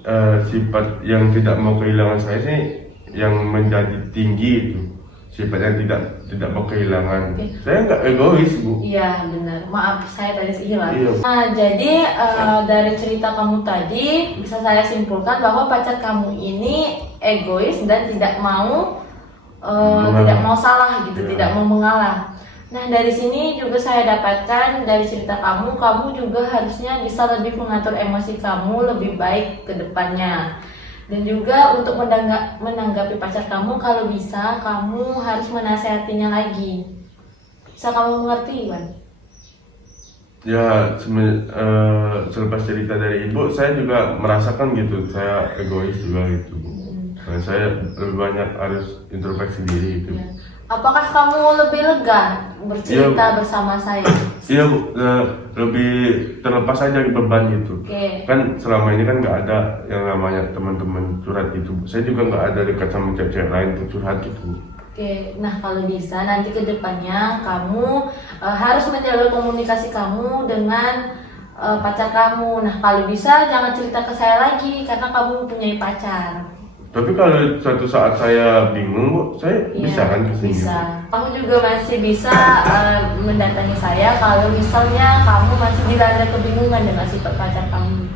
sifat yang tidak mau kehilangan saya sih yang menjadi tinggi itu. Sifat yang tidak mau kehilangan. Oke. Saya nggak egois Bu. Iya benar, maaf saya tadi hilang. Iya. Nah jadi dari cerita kamu tadi bisa saya simpulkan bahwa pacar kamu ini egois dan tidak mau tidak mau salah gitu, Iya. tidak mau mengalah. Nah dari sini juga saya dapatkan dari cerita kamu juga harusnya bisa lebih mengatur emosi kamu lebih baik ke depannya. Dan juga untuk menanggapi pacar kamu, kalau bisa kamu harus menasehatinya lagi. Bisa kamu mengerti, Iwan? Ya, selepas cerita dari Ibu, saya juga merasakan gitu, saya egois juga gitu Bu. Dan saya lebih banyak harus introspeksi diri gitu. Ya. Apakah kamu lebih lega bercerita bersama saya? Iya Bu, lebih terlepas aja beban gitu. Oke. Kan selama ini kan nggak ada yang namanya teman-teman curhat gitu Bu. Saya juga nggak ada dekat sama cewek lain untuk curhat gitu. Oke, nah kalau bisa nanti ke depannya kamu harus menjaga komunikasi kamu dengan pacar kamu. Nah kalau bisa jangan cerita ke saya lagi karena kamu mempunyai pacar. Tapi kalau suatu saat saya bingung Bu, saya Iya, bisa kan kesini. bisa. Kamu juga masih bisa mendatangi saya kalau misalnya kamu masih dilanda kebingungan dengan sifat pacar kamu.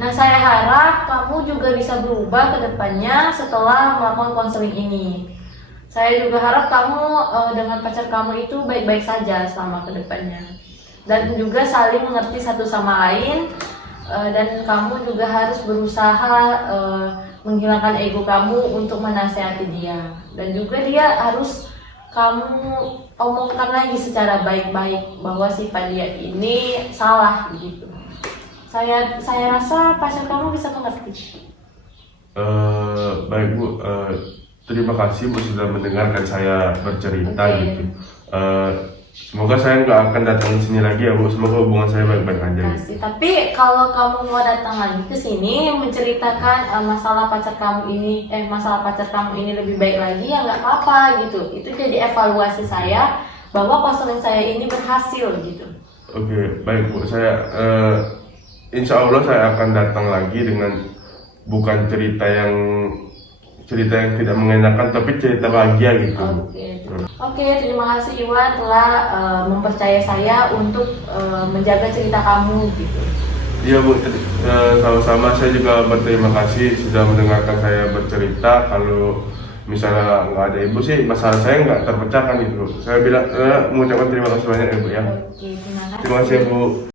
Nah saya harap kamu juga bisa berubah ke depannya setelah melakukan konseling ini. Saya juga harap kamu dengan pacar kamu itu baik-baik saja selama ke depannya. Dan juga saling mengerti satu sama lain. Dan kamu juga harus berusaha menghilangkan ego kamu untuk menasehati dia. Dan juga dia harus kamu omongkan lagi secara baik-baik bahwa sifat dia ini salah gitu. Saya rasa pacar kamu bisa mengerti. Baik Bu, terima kasih Bu sudah mendengarkan saya bercerita Oke. gitu. Semoga saya nggak akan datang ke sini lagi ya Bu. Semoga hubungan saya baik-baik aja. Kasih. Tapi kalau kamu mau datang lagi ke sini menceritakan masalah pacar kamu ini lebih baik lagi ya nggak apa-apa gitu. Itu jadi evaluasi saya bahwa konseling saya ini berhasil gitu. Oke, baik Bu. Saya insya Allah saya akan datang lagi dengan bukan cerita yang tidak mengenakan, tapi cerita bahagia gitu. Oke, terima kasih Iwan telah mempercayai saya untuk menjaga cerita kamu gitu. Iya Bu, sama-sama. Saya juga berterima kasih sudah mendengarkan saya bercerita. Kalau misalnya nggak ada Ibu sih, masalah saya nggak terpecahkan gitu. Saya bilang mengucapkan terima kasih banyak ya Bu ya. Oke, terima kasih. Terima kasih Bu.